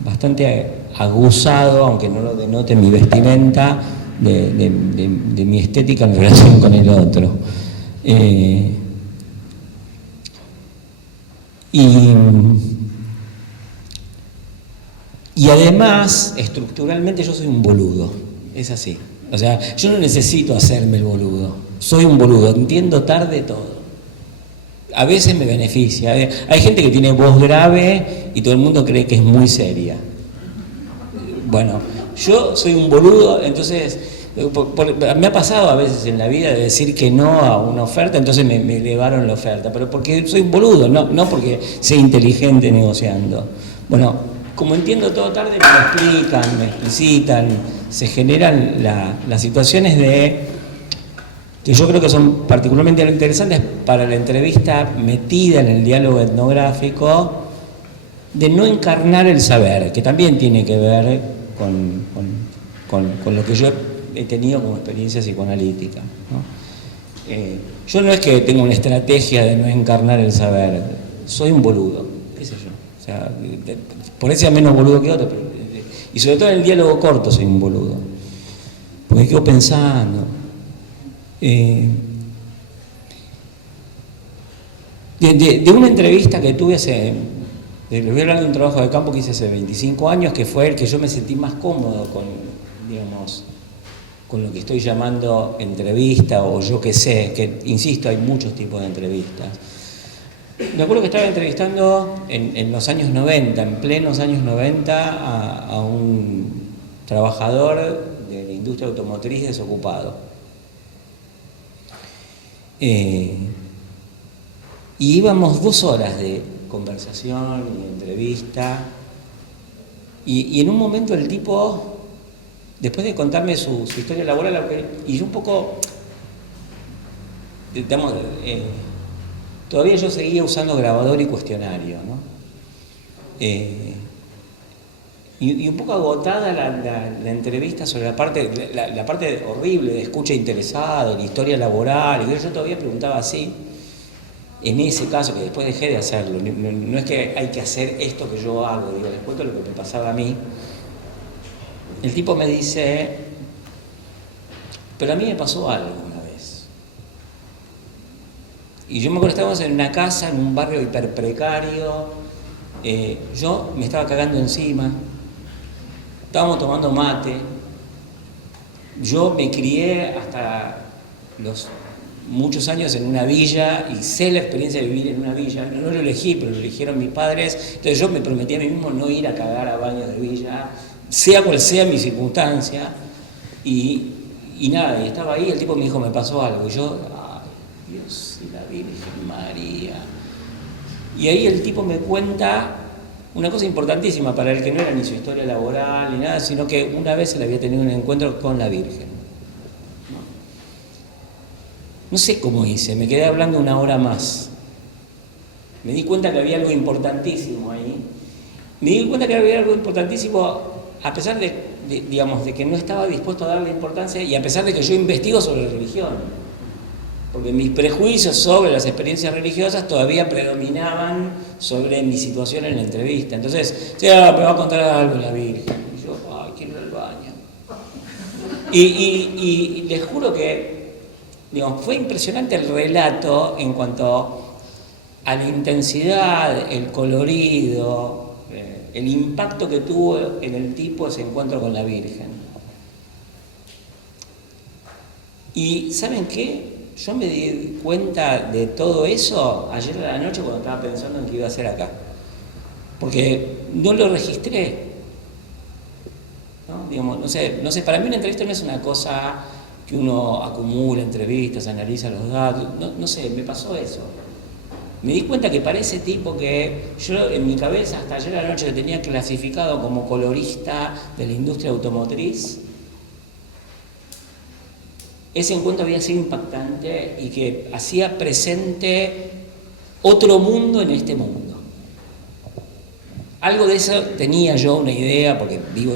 bastante aguzado, aunque no lo denote mi vestimenta, de mi estética en relación con el otro. Y además, estructuralmente yo soy un boludo, es así. O sea, yo no necesito hacerme el boludo, soy un boludo, entiendo tarde todo. A veces me beneficia. Hay gente que tiene voz grave y todo el mundo cree que es muy seria. Bueno, yo soy un boludo, entonces me ha pasado a veces en la vida de decir que no a una oferta, entonces me elevaron la oferta, pero porque soy un boludo, no porque sea inteligente negociando. Bueno, como entiendo todo tarde, me lo explican, me explicitan, se generan las situaciones que yo creo que son particularmente interesantes para la entrevista metida en el diálogo etnográfico, de no encarnar el saber, que también tiene que ver con lo que yo he he tenido como experiencia psicoanalítica, ¿no? Yo no es que tenga una estrategia de no encarnar el saber, soy un boludo, qué sé yo, o sea, por eso sea menos boludo que otro, pero, y sobre todo en el diálogo corto soy un boludo, porque quedo pensando. De una entrevista que tuve les voy a hablar de un trabajo de campo que hice hace 25 años, que fue el que yo me sentí más cómodo con, digamos, con lo que estoy llamando entrevista o yo qué sé, que insisto, hay muchos tipos de entrevistas. Me acuerdo que estaba entrevistando en los años 90, en plenos años 90, a un trabajador de la industria automotriz desocupado. Y íbamos 2 horas de conversación y entrevista, y en un momento el tipo, después de contarme su historia laboral, y yo un poco, digamos, todavía yo seguía usando grabador y cuestionario, ¿no? Y un poco agotada la entrevista sobre la parte horrible de escucha interesada, de la historia laboral, y yo todavía preguntaba así. En ese caso, que después dejé de hacerlo, no es que hay que hacer esto que yo hago, digo, les cuento lo que me pasaba a mí. El tipo me dice, pero a mí me pasó algo una vez. Y yo me acuerdo que estábamos en una casa, en un barrio hiperprecario, yo me estaba cagando encima, estábamos tomando mate, yo me crié hasta los muchos años en una villa y sé la experiencia de vivir en una villa. No lo elegí, pero lo eligieron mis padres. Entonces yo me prometí a mí mismo no ir a cagar a baños de villa, sea cual sea mi circunstancia. Y nada, y estaba ahí, el tipo me dijo, me pasó algo. Y yo, ay, Dios y la Virgen María. Y ahí el tipo me cuenta una cosa importantísima para él, que no era ni su historia laboral ni nada, sino que una vez él había tenido un encuentro con la Virgen. No sé cómo hice, me quedé hablando 1 hora más. Me di cuenta que había algo importantísimo ahí. Me di cuenta que había algo importantísimo a pesar de que no estaba dispuesto a darle importancia y a pesar de que yo investigo sobre la religión. Porque mis prejuicios sobre las experiencias religiosas todavía predominaban sobre mi situación en la entrevista. Entonces, me va a contar algo la Virgen. Y yo, ay, quiero ir al baño. Y les juro que fue impresionante el relato en cuanto a la intensidad, el colorido, el impacto que tuvo en el tipo ese encuentro con la Virgen. Y ¿saben qué? Yo me di cuenta de todo eso ayer a la noche cuando estaba pensando en qué iba a hacer acá. Porque no lo registré. No sé, para mí una entrevista no es una cosa que uno acumula entrevistas, analiza los datos, no sé, me pasó eso. Me di cuenta que para ese tipo que yo en mi cabeza hasta ayer a la noche lo tenía clasificado como colorista de la industria automotriz, ese encuentro había sido impactante y que hacía presente otro mundo en este mundo. Algo de eso tenía yo una idea, porque vivo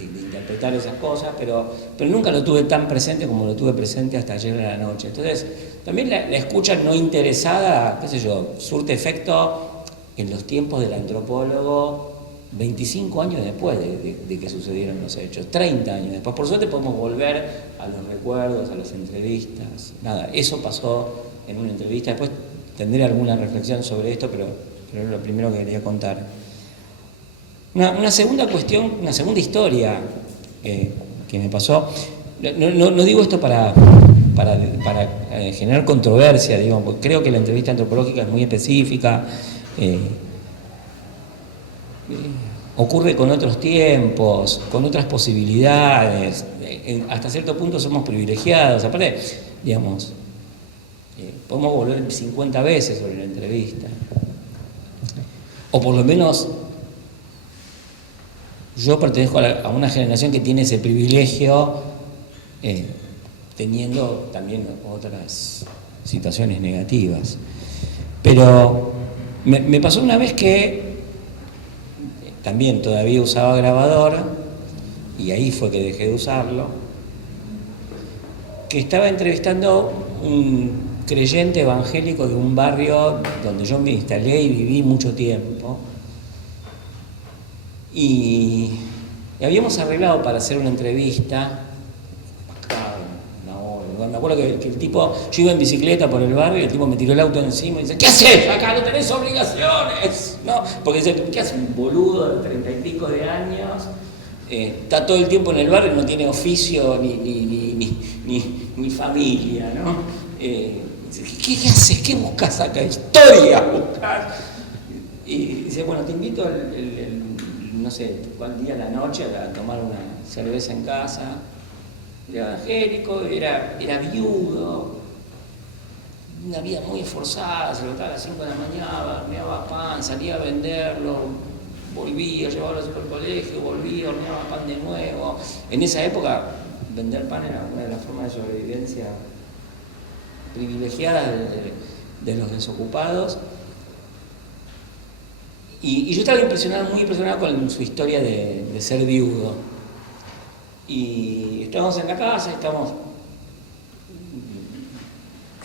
interpretar esas cosas, pero nunca lo tuve tan presente como lo tuve presente hasta ayer a la noche. Entonces, también la escucha no interesada, qué sé yo, surte efecto en los tiempos del antropólogo 25 años después de que sucedieron los hechos, 30 años después. Por suerte podemos volver a los recuerdos, a las entrevistas. Nada, eso pasó en una entrevista. Después tendré alguna reflexión sobre esto, pero es lo primero que quería contar. Una segunda cuestión, una segunda historia que me pasó. No digo esto para generar controversia, digo, porque creo que la entrevista antropológica es muy específica. Ocurre con otros tiempos, con otras posibilidades, hasta cierto punto somos privilegiados, aparte, digamos, podemos volver 50 veces sobre la entrevista, o por lo menos yo pertenezco a una generación que tiene ese privilegio, teniendo también otras situaciones negativas, pero me pasó una vez que también todavía usaba grabador, y ahí fue que dejé de usarlo, que estaba entrevistando un creyente evangélico de un barrio donde yo me instalé y viví mucho tiempo. Y habíamos arreglado para hacer una entrevista. Me acuerdo que el tipo, yo iba en bicicleta por el barrio y el tipo me tiró el auto encima y dice: ¿qué haces acá? No tenés obligaciones, ¿no? Porque dice: ¿qué hace un boludo de 30 y pico de años? Está todo el tiempo en el barrio, no tiene oficio ni familia, ¿no? ¿Qué haces? ¿Qué buscas acá? Historia buscas. Y dice: bueno, te invito no sé cuál día a la noche a tomar una cerveza en casa. Era evangélico, era viudo, una vida muy esforzada, se levantaba a las 5 de la mañana, horneaba pan, salía a venderlo, volvía, llevaba a los hijos al colegio, volvía, horneaba pan de nuevo. En esa época vender pan era una de las formas de sobrevivencia privilegiadas de los desocupados. Y yo estaba muy impresionado con su historia de ser viudo. Y estábamos en la casa, estábamos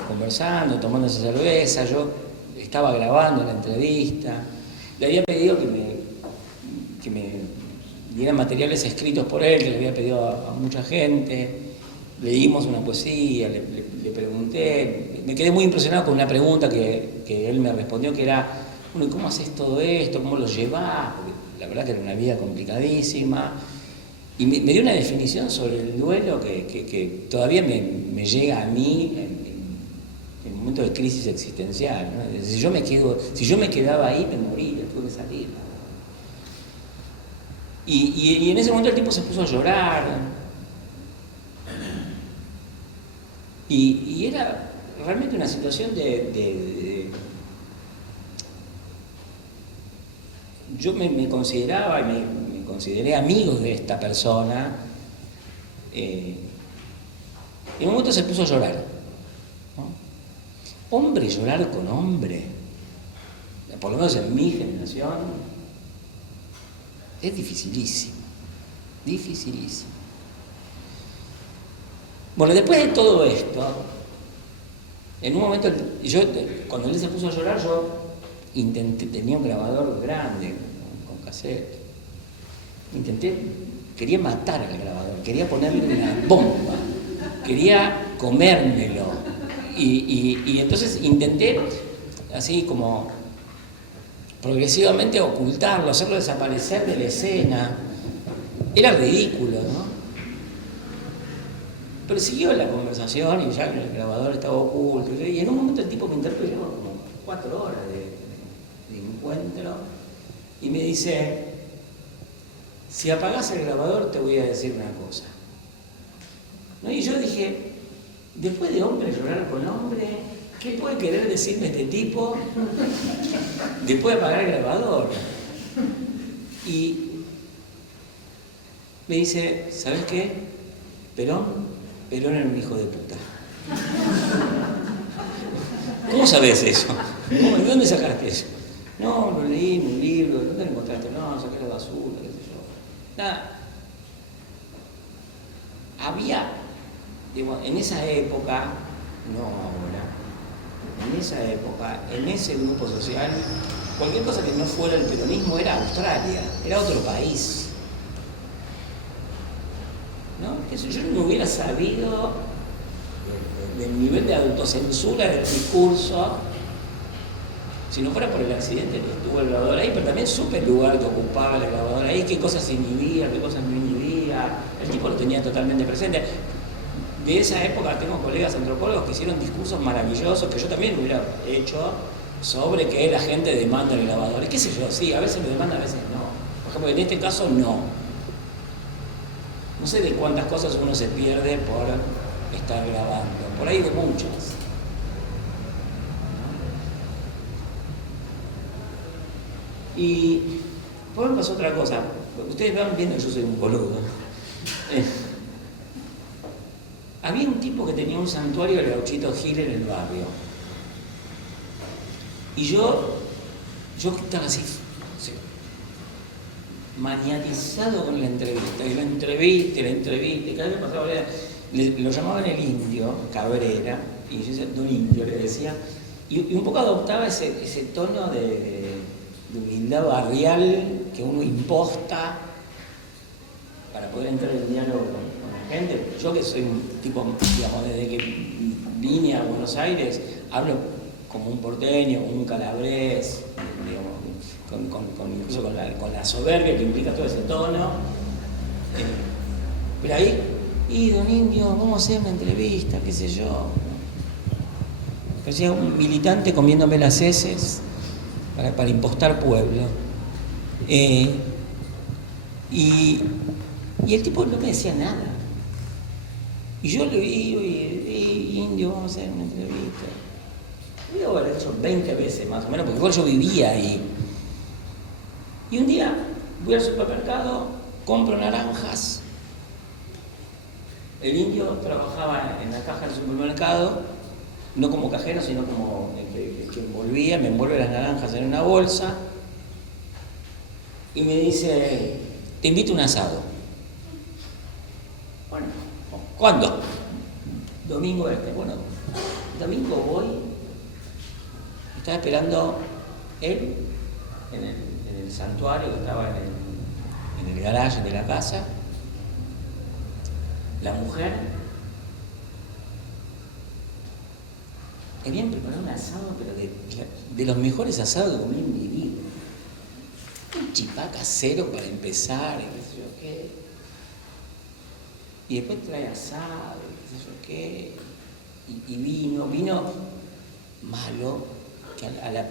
conversando, tomando esa cerveza, yo estaba grabando la entrevista, le había pedido que me dieran materiales escritos por él, que le había pedido a mucha gente, leímos una poesía, le pregunté, me quedé muy impresionado con una pregunta que él me respondió, que era: bueno, ¿cómo haces todo esto? ¿Cómo lo llevás? Porque la verdad que era una vida complicadísima. Y me dio una definición sobre el duelo que todavía me llega a mí en momentos de crisis existencial, ¿no? Si yo me quedaba ahí, me moría, tuve que salir. Y en ese momento el tipo se puso a llorar. Y era realmente una situación yo me consideraba y me consideré amigo de esta persona. En un momento se puso a llorar, ¿no? Hombre llorar con hombre, por lo menos en mi generación, es dificilísimo. Bueno, después de todo esto, en un momento, cuando él se puso a llorar, yo tenía un grabador grande con cassette. Quería matar al grabador, quería ponerle una bomba, quería comérmelo. Y entonces intenté, así como progresivamente, ocultarlo, hacerlo desaparecer de la escena. Era ridículo, ¿no? Pero siguió la conversación y ya el grabador estaba oculto. Y en un momento el tipo me interpeló, como 4 horas de encuentro, y me dice: si apagás el grabador te voy a decir una cosa, ¿no? Y yo dije: después de hombre llorar con hombre, ¿qué puede querer decirme este tipo después de apagar el grabador? Y me dice: ¿sabes qué? Perón era un hijo de puta. ¿Cómo sabes eso? ¿De dónde sacaste eso? No, lo leí en un libro. ¿Dónde lo encontraste? No, saqué la basura, qué sé yo. Nada. Había, digo, en esa época, no ahora, en esa época, en ese grupo social, cualquier cosa que no fuera el peronismo era Australia, era otro país. ¿No? Eso yo no hubiera sabido del nivel de autocensura del discurso si no fuera por el accidente que estuvo el grabador ahí, pero también supe el lugar que ocupaba el grabador ahí, qué cosas inhibía, qué cosas no inhibía. El tipo lo tenía totalmente presente. De esa época tengo colegas antropólogos que hicieron discursos maravillosos que yo también hubiera hecho sobre que la gente demanda el grabador. Y qué sé yo, sí, a veces lo demanda, a veces no. Por ejemplo, en este caso no. No sé de cuántas cosas uno se pierde por estar grabando, por ahí de muchas. Y por me pasó otra cosa. Ustedes van viendo que yo soy un boludo. Había un tipo que tenía un santuario de Gauchito Gil en el barrio. Y yo estaba así, maniatizado con la entrevista. Y la entrevista, y cada vez me pasaba. lo llamaban el indio, Cabrera, y yo decía, don Indio le decía, y un poco adoptaba ese tono de humildad barrial que uno imposta para poder entrar en diálogo con la gente. Yo que soy un tipo, digamos, desde que vine a Buenos Aires, hablo como un porteño, como un calabrés, digamos, incluso con la soberbia que implica todo ese tono. Pero ahí, don Indio, vamos a hacer una entrevista, qué sé yo. Parecía un militante comiéndome las heces para impostar pueblo. Y el tipo no me decía nada. Y yo le digo, Indio, vamos a hacer una entrevista. Lo haber hecho 20 veces más o menos, porque igual yo vivía ahí. Y un día voy al supermercado, compro naranjas. El Indio trabajaba en la caja del supermercado, no como cajero, sino como el que envolvía, me envuelve las naranjas en una bolsa y me dice, te invito a un asado. Bueno, ¿cuándo? Domingo este. Bueno, domingo voy. Estaba esperando él en el santuario que estaba en el garaje de la casa. La mujer habían preparado un asado, pero de los mejores asados que comí en mi vida. Un chipá casero para empezar, y qué sé yo qué. Y después trae asado, y qué sé yo qué. Y vino malo, que a la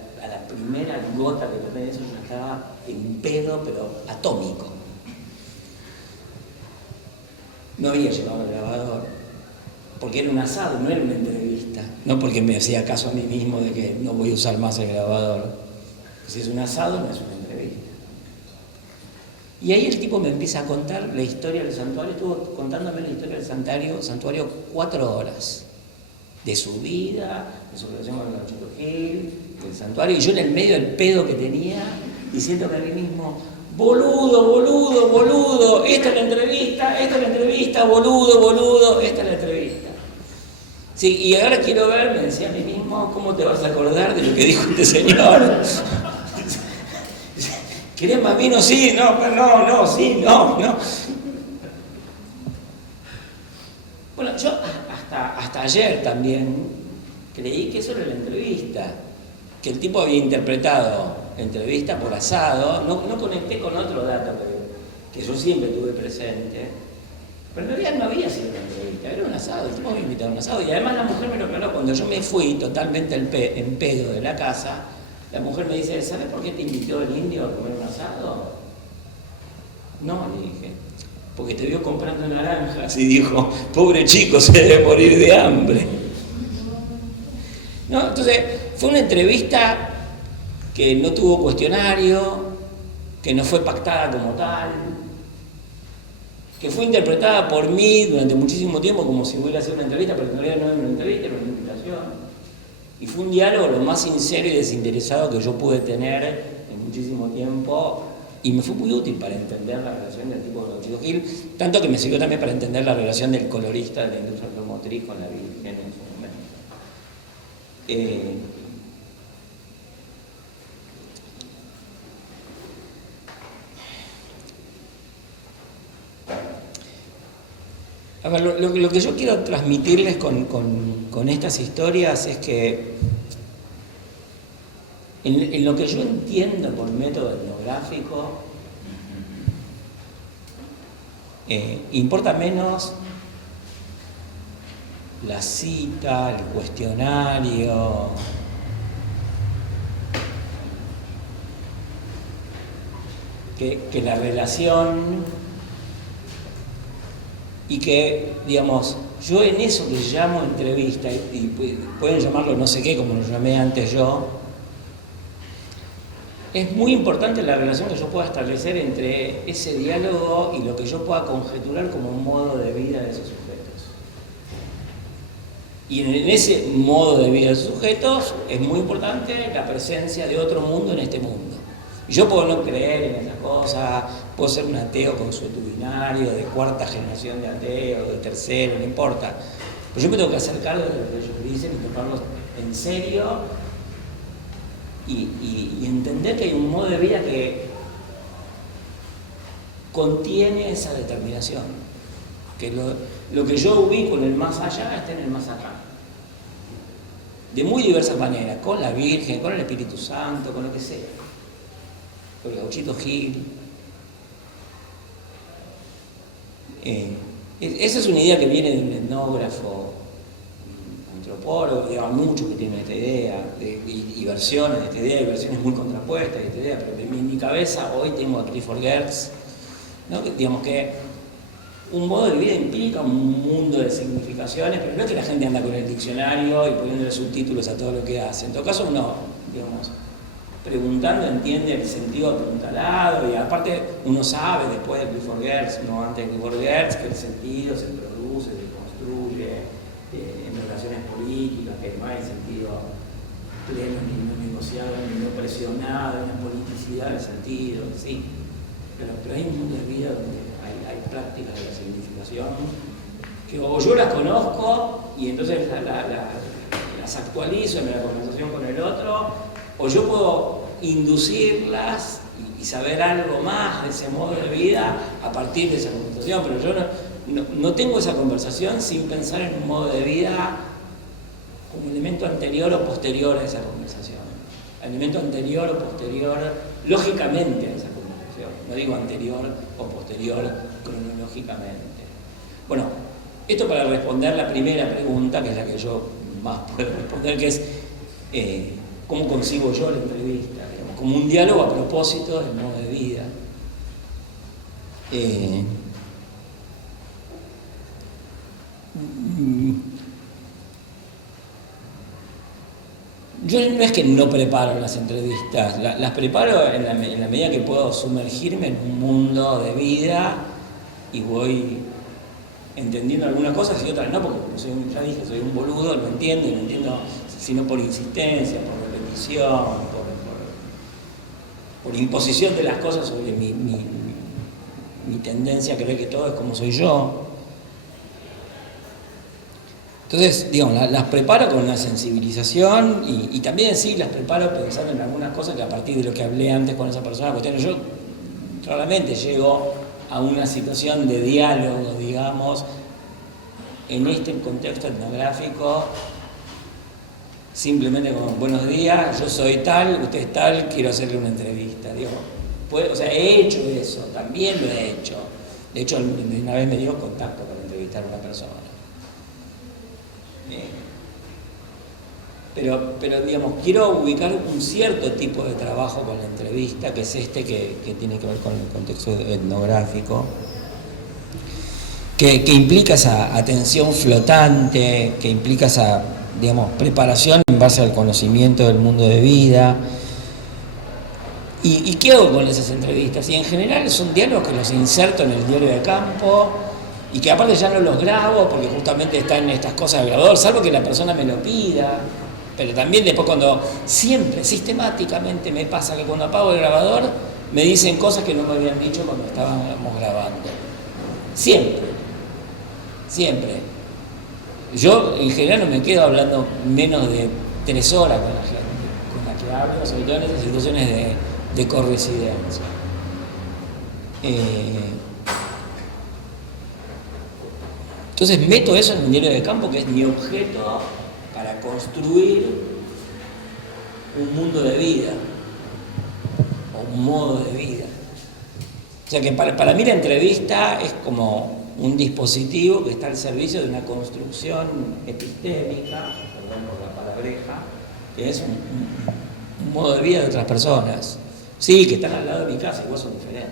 primera gota que tomé de eso yo estaba en pedo, pero atómico. No había llevado el grabador, porque era un asado, no era una entrevista. No porque me hacía caso a mí mismo de que no voy a usar más el grabador. Si es un asado, no es una entrevista. Y ahí el tipo me empieza a contar la historia del santuario. Estuvo contándome la historia del santuario 4 horas. De su vida, de su relación con el Gauchito Gil, del santuario. Y yo en el medio del pedo que tenía, diciéndome a mí mismo, boludo, esta es la entrevista, boludo, esta es la entrevista. Sí, y ahora quiero ver, me decía a mí mismo, ¿cómo te vas a acordar de lo que dijo este señor? ¿Querés más vino? Sí, no. Bueno, yo hasta ayer también creí que eso era la entrevista, que el tipo había interpretado entrevista por asado. No conecté con otro dato que yo siempre tuve presente, pero en realidad no había sido una entrevista, era un asado, el tipo me había invitado a un asado. Y además la mujer me lo aclaró, cuando yo me fui totalmente en pedo de la casa, la mujer me dice, ¿sabes por qué te invitó el Indio a comer un asado? No, le dije, porque te vio comprando naranjas y dijo, pobre chico, se debe morir de hambre. No, entonces fue una entrevista que no tuvo cuestionario, que no fue pactada como tal, que fue interpretada por mí durante muchísimo tiempo como si hubiera sido una entrevista, pero en realidad no era una entrevista, era una invitación. Y fue un diálogo lo más sincero y desinteresado que yo pude tener en muchísimo tiempo, y me fue muy útil para entender la relación del tipo de Gauchito Gil, tanto que me sirvió también para entender la relación del colorista de la industria automotriz con la Virgen en su momento. A ver, lo que yo quiero transmitirles con estas historias es que en lo que yo entiendo por método etnográfico, importa menos la cita, el cuestionario, que la relación, y que, digamos, yo en eso que llamo entrevista, y pueden llamarlo no sé qué, como lo llamé antes yo, es muy importante la relación que yo pueda establecer entre ese diálogo y lo que yo pueda conjeturar como un modo de vida de esos sujetos. Y en ese modo de vida de esos sujetos es muy importante la presencia de otro mundo en este mundo. Yo puedo no creer en esas cosas, puedo ser un ateo consuetudinario, de cuarta generación de ateo, de tercero, no importa. Pero yo me tengo que hacer cargo de lo que ellos dicen y tomarlos en serio y entender que hay un modo de vida que contiene esa determinación. Que lo que yo ubico en el más allá está en el más acá. De muy diversas maneras, con la Virgen, con el Espíritu Santo, con lo que sea. Con el Gauchito Gil. Esa es una idea que viene de un etnógrafo, antropólogo, hay muchos que tienen esta idea, y versiones de esta idea, y versiones muy contrapuestas de esta idea, pero en mi cabeza hoy tengo a Clifford Geertz, ¿no? Digamos que un modo de vida implica un mundo de significaciones, pero no es que la gente anda con el diccionario y poniéndole subtítulos a todo lo que hace. En todo caso, uno, digamos, preguntando entiende el sentido apuntalado, y aparte uno sabe después de Clifford Geertz, no antes de Clifford Geertz, que el sentido se produce, se construye en relaciones políticas, que no hay sentido pleno, ni no negociado, ni no presionado, ni politicidad del sentido, sí. Pero hay un mundo de vida donde hay prácticas de la significación que o yo las conozco y entonces las actualizo en la conversación con el otro, o yo puedo inducirlas y saber algo más de ese modo de vida a partir de esa conversación, pero yo no tengo esa conversación sin pensar en un modo de vida como elemento anterior o posterior a esa conversación, elemento anterior o posterior lógicamente a esa conversación. No digo anterior o posterior cronológicamente. Bueno, esto para responder la primera pregunta, que es la que yo más puedo responder, que es ¿cómo concibo yo la entrevista? Digamos, como un diálogo a propósito del modo de vida. Yo no es que no preparo las entrevistas, las preparo en la medida que puedo sumergirme en un mundo de vida y voy entendiendo algunas cosas y otras no, porque como ya dije, soy un boludo, lo entiendo y lo entiendo sino por insistencia, por repetición, por imposición de las cosas sobre mi tendencia a creer que todo es como soy yo. Entonces, digamos, las preparo con una sensibilización y también sí las preparo pensando en algunas cosas que a partir de lo que hablé antes con esa persona, yo claramente llego a una situación de diálogo, digamos, en este contexto etnográfico, simplemente como, buenos días, yo soy tal, usted es tal, quiero hacerle una entrevista. Digo, he hecho eso, también lo he hecho. De hecho, una vez me dio contacto para entrevistar a una persona. Pero digamos, quiero ubicar un cierto tipo de trabajo con la entrevista, que es este que tiene que ver con el contexto etnográfico, que implica esa atención flotante, que implica esa, digamos, preparación en base al conocimiento del mundo de vida. ¿Y qué hago con esas entrevistas? Y en general son diálogos que los inserto en el diario de campo, y que aparte ya no los grabo porque justamente están estas cosas de grabador, salvo que la persona me lo pida. Pero también después siempre, sistemáticamente me pasa que cuando apago el grabador me dicen cosas que no me habían dicho cuando estábamos grabando. Siempre. Yo en general no me quedo hablando menos de 3 horas con la gente con la que hablo, sobre todo en esas situaciones de corresidencia. Entonces meto eso en un diario de campo que es mi objeto para construir un mundo de vida o un modo de vida. O sea que para mí la entrevista es como un dispositivo que está al servicio de una construcción epistémica, perdón por la palabreja, que es un modo de vida de otras personas. Sí, que están al lado de mi casa, igual son diferentes.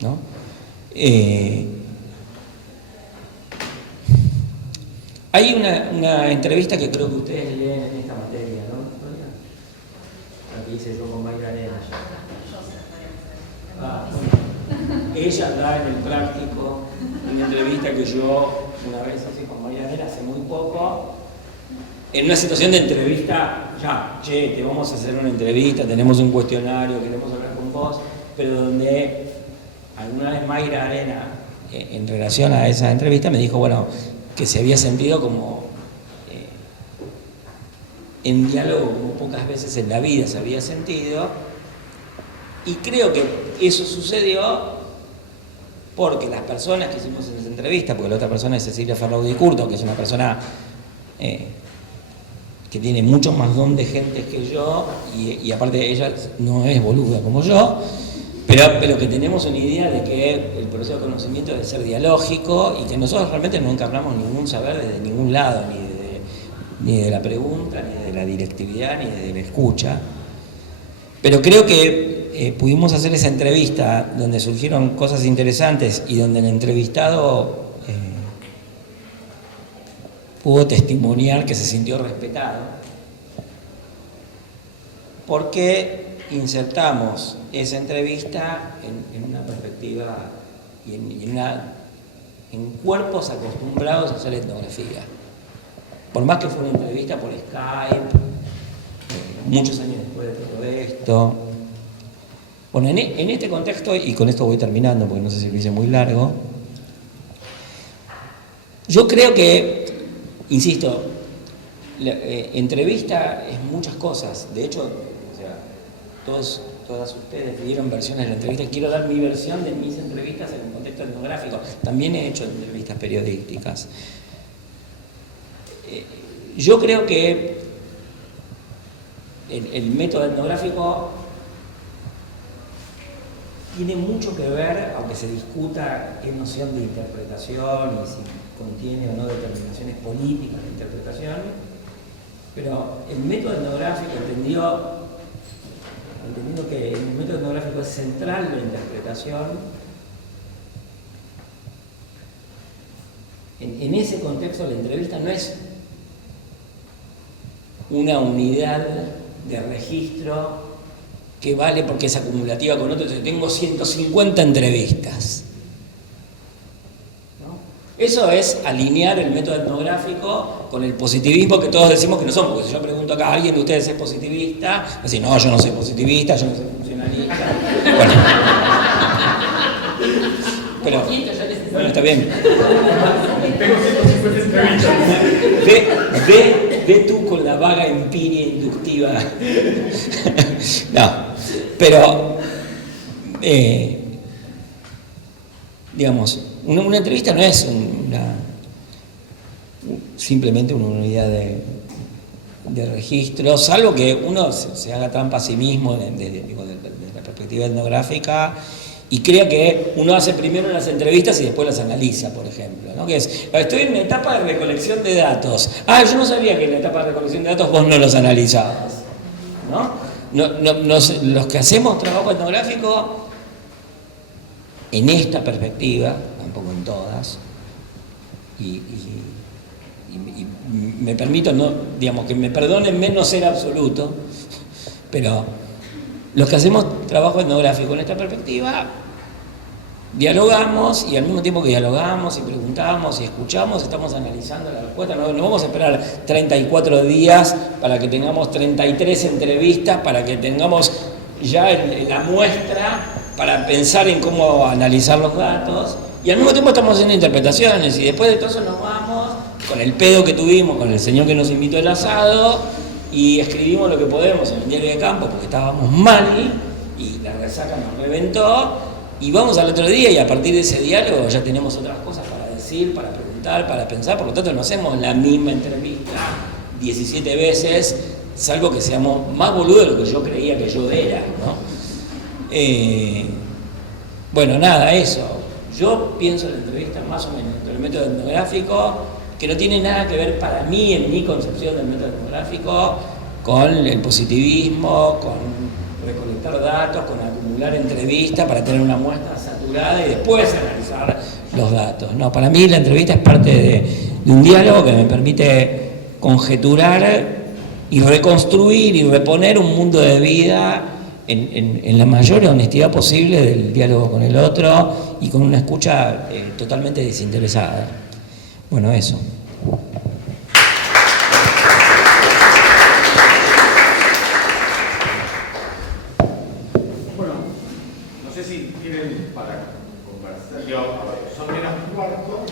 ¿No? Hay una entrevista que creo que ustedes leen en esta materia, ¿no? La que hice yo con Mayra Arena. Ella da en el práctico una entrevista que yo una vez hice con Mayra Arena hace muy poco, en una situación de entrevista, te vamos a hacer una entrevista, tenemos un cuestionario, queremos hablar con vos, pero donde alguna vez Mayra Arena, en relación a esa entrevista, me dijo, bueno, que se había sentido como en diálogo como pocas veces en la vida se había sentido, y creo que eso sucedió porque las personas que hicimos en esa entrevista, porque la otra persona es Cecilia Ferraudi Curto, que es una persona que tiene mucho más don de gente que yo, y aparte ella no es boluda como yo, pero que tenemos una idea de que el proceso de conocimiento debe ser dialógico y que nosotros realmente no encarnamos ningún saber desde ningún lado, ni de la pregunta, ni de la directividad, ni de la escucha. Pero creo que pudimos hacer esa entrevista donde surgieron cosas interesantes y donde el entrevistado pudo testimoniar que se sintió respetado, porque insertamos esa entrevista en una perspectiva y en cuerpos acostumbrados a hacer etnografía. Por más que fue una entrevista por Skype, muchos años después de todo esto. Bueno, en este contexto, y con esto voy terminando porque no sé si lo hice muy largo, yo creo que, insisto, entrevista es muchas cosas. De hecho, o sea, todas ustedes pidieron versiones de la entrevista. Quiero dar mi versión de mis entrevistas en el contexto etnográfico. También he hecho entrevistas periodísticas. Yo creo que el método etnográfico tiene mucho que ver, aunque se discuta qué noción de interpretación y si contiene o no determinaciones políticas de interpretación, pero el método etnográfico, entendiendo que el método etnográfico es central la interpretación, en ese contexto la entrevista no es una unidad de registro que vale porque es acumulativa con otros. Tengo 150 entrevistas, ¿no? Eso es alinear el método etnográfico con el positivismo que todos decimos que no somos. Porque si yo pregunto acá a alguien de ustedes es positivista, me dice, no, yo no soy positivista, yo no soy funcionalista. Bueno, pero bueno, está bien. Tengo 150 entrevistas. Ve tú con la vaga empiria inductiva. No, pero digamos, una entrevista no es simplemente una unidad de registro, salvo que uno se haga trampa a sí mismo desde la perspectiva etnográfica y crea que uno hace primero las entrevistas y después las analiza, por ejemplo, ¿no? Que es, estoy en una etapa de recolección de datos. Ah, yo no sabía que en la etapa de recolección de datos vos no los analizabas, ¿no? Los que hacemos trabajo etnográfico, en esta perspectiva, tampoco en todas, y me permito, no, digamos, que me perdonen no ser absoluto, pero los que hacemos trabajo etnográfico en esta perspectiva, dialogamos y al mismo tiempo que dialogamos y preguntamos y escuchamos, estamos analizando la respuesta. No vamos a esperar 34 días para que tengamos 33 entrevistas, para que tengamos ya la muestra para pensar en cómo analizar los datos, y al mismo tiempo estamos haciendo interpretaciones, y después de todo eso nos vamos con el pedo que tuvimos con el señor que nos invitó el asado y escribimos lo que podemos en el diario de campo porque estábamos mal y la resaca nos reventó, y vamos al otro día y a partir de ese diálogo ya tenemos otras cosas para decir, para preguntar, para pensar. Por lo tanto no hacemos la misma entrevista 17 veces, salvo que seamos más boludos de lo que yo creía que yo era, ¿no? Bueno, nada, eso. Yo pienso en la entrevista más o menos dentro del método etnográfico, que no tiene nada que ver para mí, en mi concepción del método etnográfico, con el positivismo, con recolectar datos, con acumular entrevistas para tener una muestra saturada y después analizar los datos. No, para mí la entrevista es parte de un diálogo que me permite conjeturar y reconstruir y reponer un mundo de vida en la mayor honestidad posible del diálogo con el otro y con una escucha totalmente desinteresada. Bueno, eso. Bueno, no sé Yo, son menos cuarto.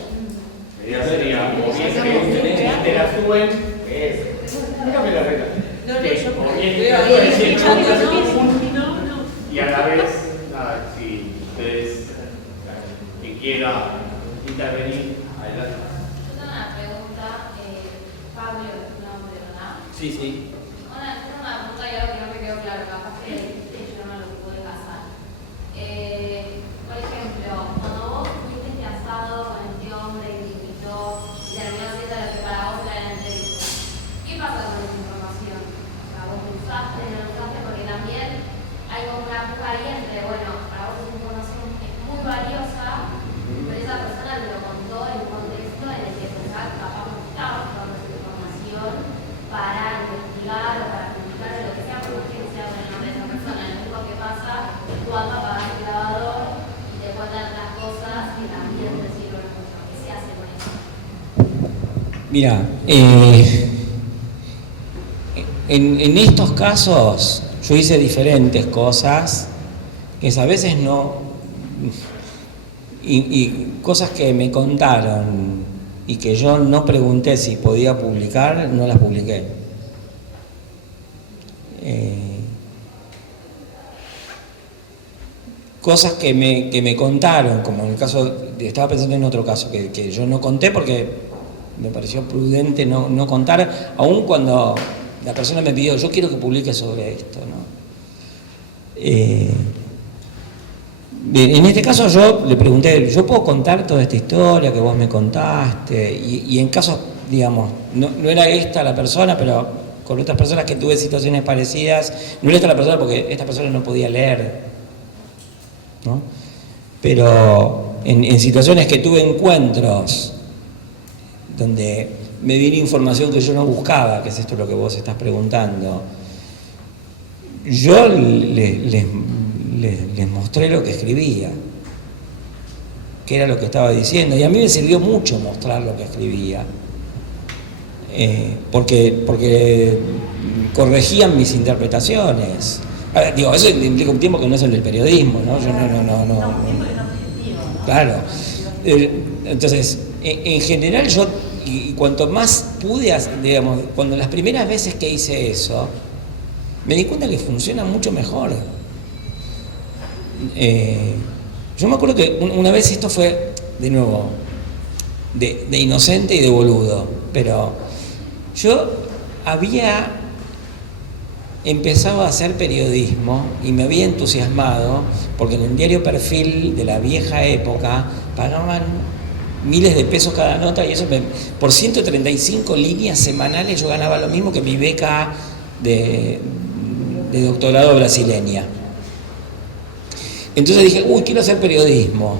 La idea sería, o bien que ustedes interactúen, dígame la regla. O bien interactúen y a la vez, si ustedes, quien quiera intervenir, adelante. Yo tengo una pregunta, Pablo, tu nombre, ¿verdad? Sí, sí. Una pregunta y algo que no me quedó claro, capaz que yo no lo pude casar. Por ejemplo, cuando vos fuiste este asado con este hombre que te invitó y terminó siendo lo que para vos era la entrevista, ¿qué pasa con esa información? O sea, vos lo usaste, no lo usaste, porque también hay como una puja ahí entre, bueno, para vos esa información es muy valiosa, pero esa persona te lo contó en un contexto en el que pensaba que capaz no estaba usando esa información para investigar o para publicar o lo que sea, porque no quiero que sea con el nombre de esa persona. Lo único que pasa es que tú vas a pagar el grabador y te cuentan otras cosas que también te sirven mucho. ¿Qué se hace con eso? Mira, en estos casos yo hice diferentes cosas que a veces no, y cosas que me contaron y que yo no pregunté si podía publicar, no las publiqué. Cosas que me contaron, como en el caso, estaba pensando en otro caso que yo no conté porque me pareció prudente no contar, aun cuando la persona me pidió, yo quiero que publique sobre esto, ¿no? En este caso yo le pregunté, ¿yo puedo contar toda esta historia que vos me contaste? Y en casos, digamos, no era esta la persona, pero con otras personas que tuve situaciones parecidas, no era esta la persona porque esta persona no podía leer, ¿no? Pero en situaciones que tuve encuentros donde me vino información que yo no buscaba, que es esto lo que vos estás preguntando, yo les mostré lo que escribía, que era lo que estaba diciendo, y a mí me sirvió mucho mostrar lo que escribía, porque corregían mis interpretaciones. Ahora, digo, eso implica un tiempo que no es el del periodismo, ¿no? Yo no. Claro. Entonces, en general yo, y cuanto más pude, digamos, cuando las primeras veces que hice eso, me di cuenta que funciona mucho mejor. Yo me acuerdo que una vez, esto fue, de nuevo, de inocente y de boludo, pero yo había empezado a hacer periodismo y me había entusiasmado porque en el diario Perfil de la vieja época pagaban miles de pesos cada nota y eso por 135 líneas semanales yo ganaba lo mismo que mi beca de doctorado brasileña. Entonces dije, quiero hacer periodismo.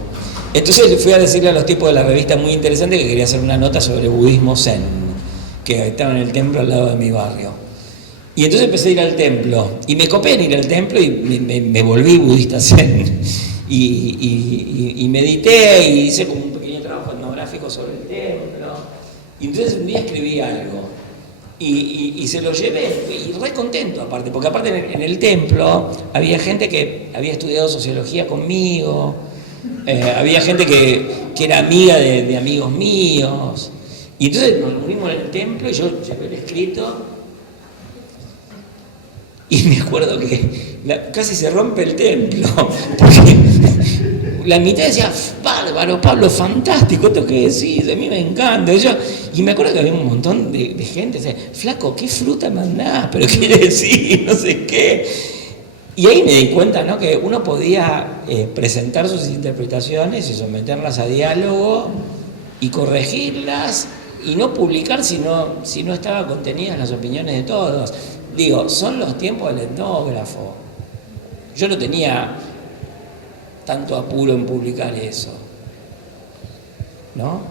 Entonces fui a decirle a los tipos de la revista muy interesante que quería hacer una nota sobre budismo zen, que estaba en el templo al lado de mi barrio. Y entonces empecé a ir al templo, y me copé en ir al templo y me volví budista zen. Y medité y hice como un pequeño trabajo etnográfico sobre el templo. Y entonces un día escribí algo. Y se lo llevé, y re contento aparte, porque aparte en el templo había gente que había estudiado sociología conmigo, había gente que era amiga de amigos míos, y entonces nos reunimos en el templo y yo llevé el escrito, y me acuerdo que casi se rompe el templo, porque la mitad decía, bárbaro, Pablo, fantástico, esto que decís, a mí me encanta. Y me acuerdo que había un montón de gente, decía, flaco, ¿qué fruta mandás? ¿Pero qué decís? No sé qué. Y ahí me di cuenta, ¿no?, que uno podía presentar sus interpretaciones y someterlas a diálogo y corregirlas y no publicar si no estaban contenidas las opiniones de todos. Digo, son los tiempos del etnógrafo. Yo no tenía tanto apuro en publicar eso, ¿no?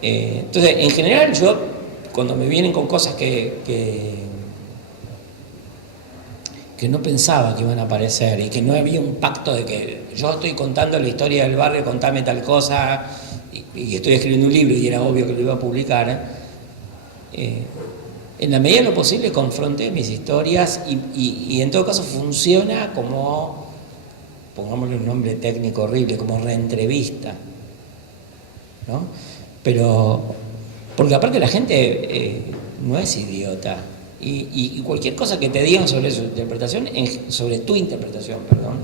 Entonces, en general, yo, cuando me vienen con cosas que no pensaba que iban a aparecer y que no había un pacto de que yo estoy contando la historia del barrio, contame tal cosa, y estoy escribiendo un libro y era obvio que lo iba a publicar, en la medida de lo posible confronté mis historias y en todo caso funciona como pongámosle un nombre técnico horrible, como reentrevista, ¿no? Pero, porque aparte la gente no es idiota, y cualquier cosa que te digan sobre su interpretación, sobre tu interpretación, perdón,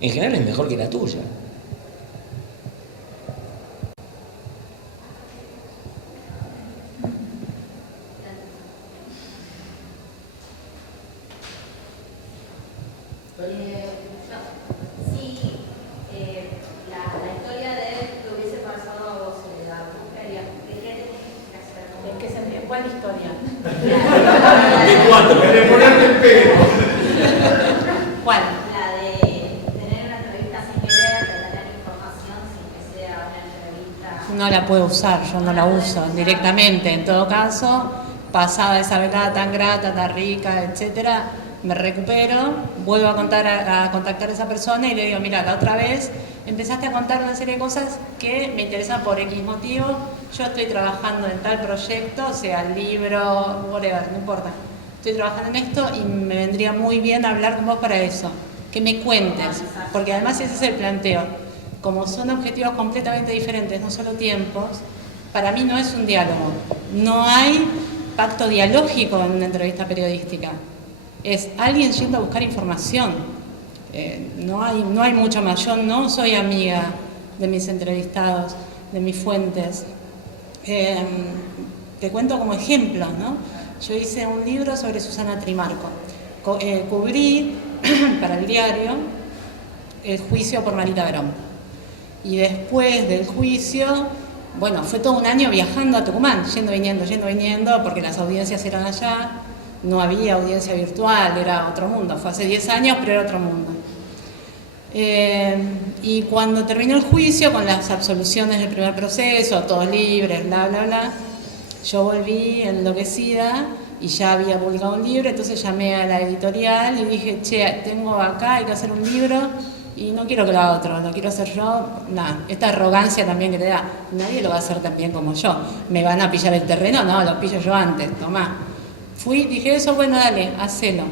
en general es mejor que la tuya. Si la historia de él te hubiese pasado a vos, Soledad, ¿qué harías? ¿Qué tenés que hacer? ¿En qué sentido? ¿Cuál historia? ¿De cuánto? ¿De ponerte el pelo? ¿Cuál? La de tener una entrevista sin querer, de tener información sin que sea una entrevista. No la puedo usar, yo no la uso directamente. En todo caso, pasada esa velada tan grata, tan rica, etcétera, me recupero, vuelvo a contactar a esa persona y le digo, mira, la otra vez empezaste a contar una serie de cosas que me interesan por X motivo, yo estoy trabajando en tal proyecto, sea libro, whatever, no importa. Estoy trabajando en esto y me vendría muy bien hablar con vos para eso, que me cuentes, porque además ese es el planteo. Como son objetivos completamente diferentes, no solo tiempos, para mí no es un diálogo. No hay pacto dialógico en una entrevista periodística. Es alguien yendo a buscar información. No hay mucho más. Yo no soy amiga de mis entrevistados, de mis fuentes. Te cuento como ejemplo, ¿no? Yo hice un libro sobre Susana Trimarco. Cubrí para el diario el juicio por Marita Verón. Y después del juicio, bueno, fue todo un año viajando a Tucumán, yendo, viniendo, porque las audiencias eran allá. No había audiencia virtual, era otro mundo. Fue hace 10 años, pero era otro mundo. Y cuando terminó el juicio, con las absoluciones del primer proceso, todos libres, bla, bla, bla, yo volví enloquecida y ya había publicado un libro, entonces llamé a la editorial y dije, che, tengo acá, hay que hacer un libro y no quiero que lo haga otro, lo quiero hacer yo. Nah, esta arrogancia también que te da, nadie lo va a hacer tan bien como yo. ¿Me van a pillar el terreno? No, lo pillo yo antes, tomá. Fui, dije eso, bueno, dale, hacelo.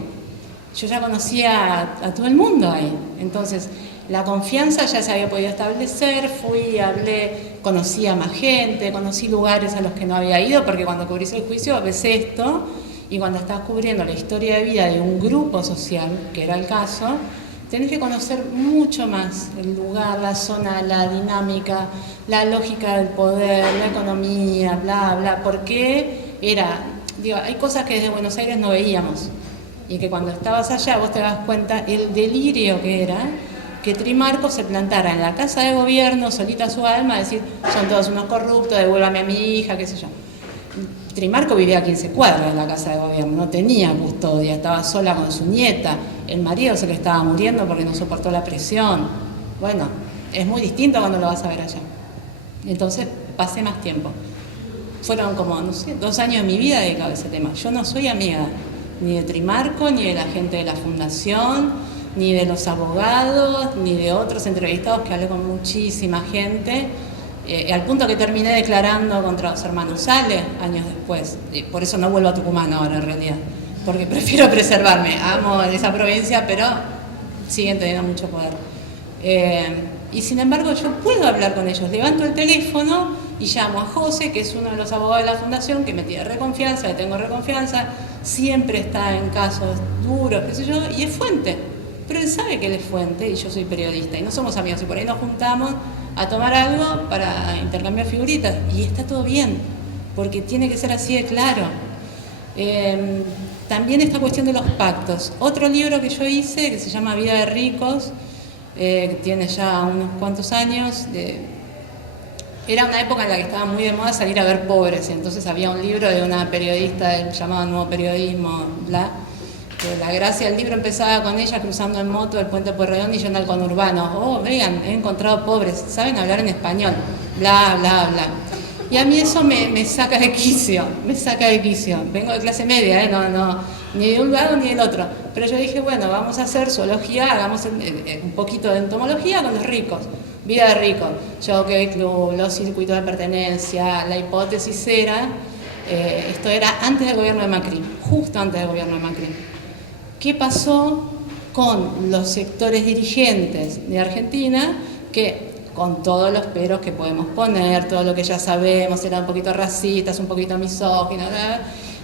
Yo ya conocía a todo el mundo ahí. Entonces, la confianza ya se había podido establecer, fui, hablé, conocí a más gente, conocí lugares a los que no había ido, porque cuando cubrís el juicio ves esto, y cuando estás cubriendo la historia de vida de un grupo social, que era el caso, tenés que conocer mucho más el lugar, la zona, la dinámica, la lógica del poder, la economía, bla, bla, porque era... Digo, hay cosas que desde Buenos Aires no veíamos y que cuando estabas allá vos te das cuenta el delirio que era que Trimarco se plantara en la casa de gobierno, solita su alma, a decir, son todos unos corruptos, devuélvame a mi hija, qué sé yo. Trimarco vivía a 15 cuadras en la casa de gobierno, no tenía custodia, estaba sola con su nieta, el marido se le estaba muriendo porque no soportó la presión. Bueno, es muy distinto cuando lo vas a ver allá. Entonces pasé más tiempo. Fueron como, no sé, 2 años de mi vida dedicado a ese tema. Yo no soy amiga ni de Trimarco, ni de la gente de la fundación, ni de los abogados, ni de otros entrevistados, que hablé con muchísima gente, al punto que terminé declarando contra los hermanos Sale años después. Por eso no vuelvo a Tucumán ahora en realidad, porque prefiero preservarme. Amo esa provincia, pero siguen teniendo mucho poder. Y sin embargo yo puedo hablar con ellos, levanto el teléfono y llamo a José, que es uno de los abogados de la fundación, que me tiene reconfianza, le tengo reconfianza, siempre está en casos duros, qué sé yo, y es fuente. Pero él sabe que él es fuente y yo soy periodista y no somos amigos, y por ahí nos juntamos a tomar algo para intercambiar figuritas y está todo bien, porque tiene que ser así de claro. También esta cuestión de los pactos. Otro libro que yo hice, que se llama Vida de Ricos, que tiene ya unos cuantos años, era una época en la que estaba muy de moda salir a ver pobres, y entonces había un libro de una periodista del llamado Nuevo Periodismo, bla, que la gracia del libro empezaba con ella cruzando en moto el puente Pueyrredón y yendo al conurbano. Oh, vean, he encontrado pobres, saben hablar en español, bla, bla, bla. Y a mí eso me saca de quicio, Vengo de clase media, no, ni de un lado ni del otro. Pero yo dije, bueno, vamos a hacer zoología, hagamos un poquito de entomología con los ricos. Vida de ricos, Jockey Club, los circuitos de pertenencia, la hipótesis era, esto era antes del gobierno de Macri, justo antes del gobierno de Macri. ¿Qué pasó con los sectores dirigentes de Argentina, que con todos los peros que podemos poner, todo lo que ya sabemos, eran un poquito racistas, un poquito misóginos,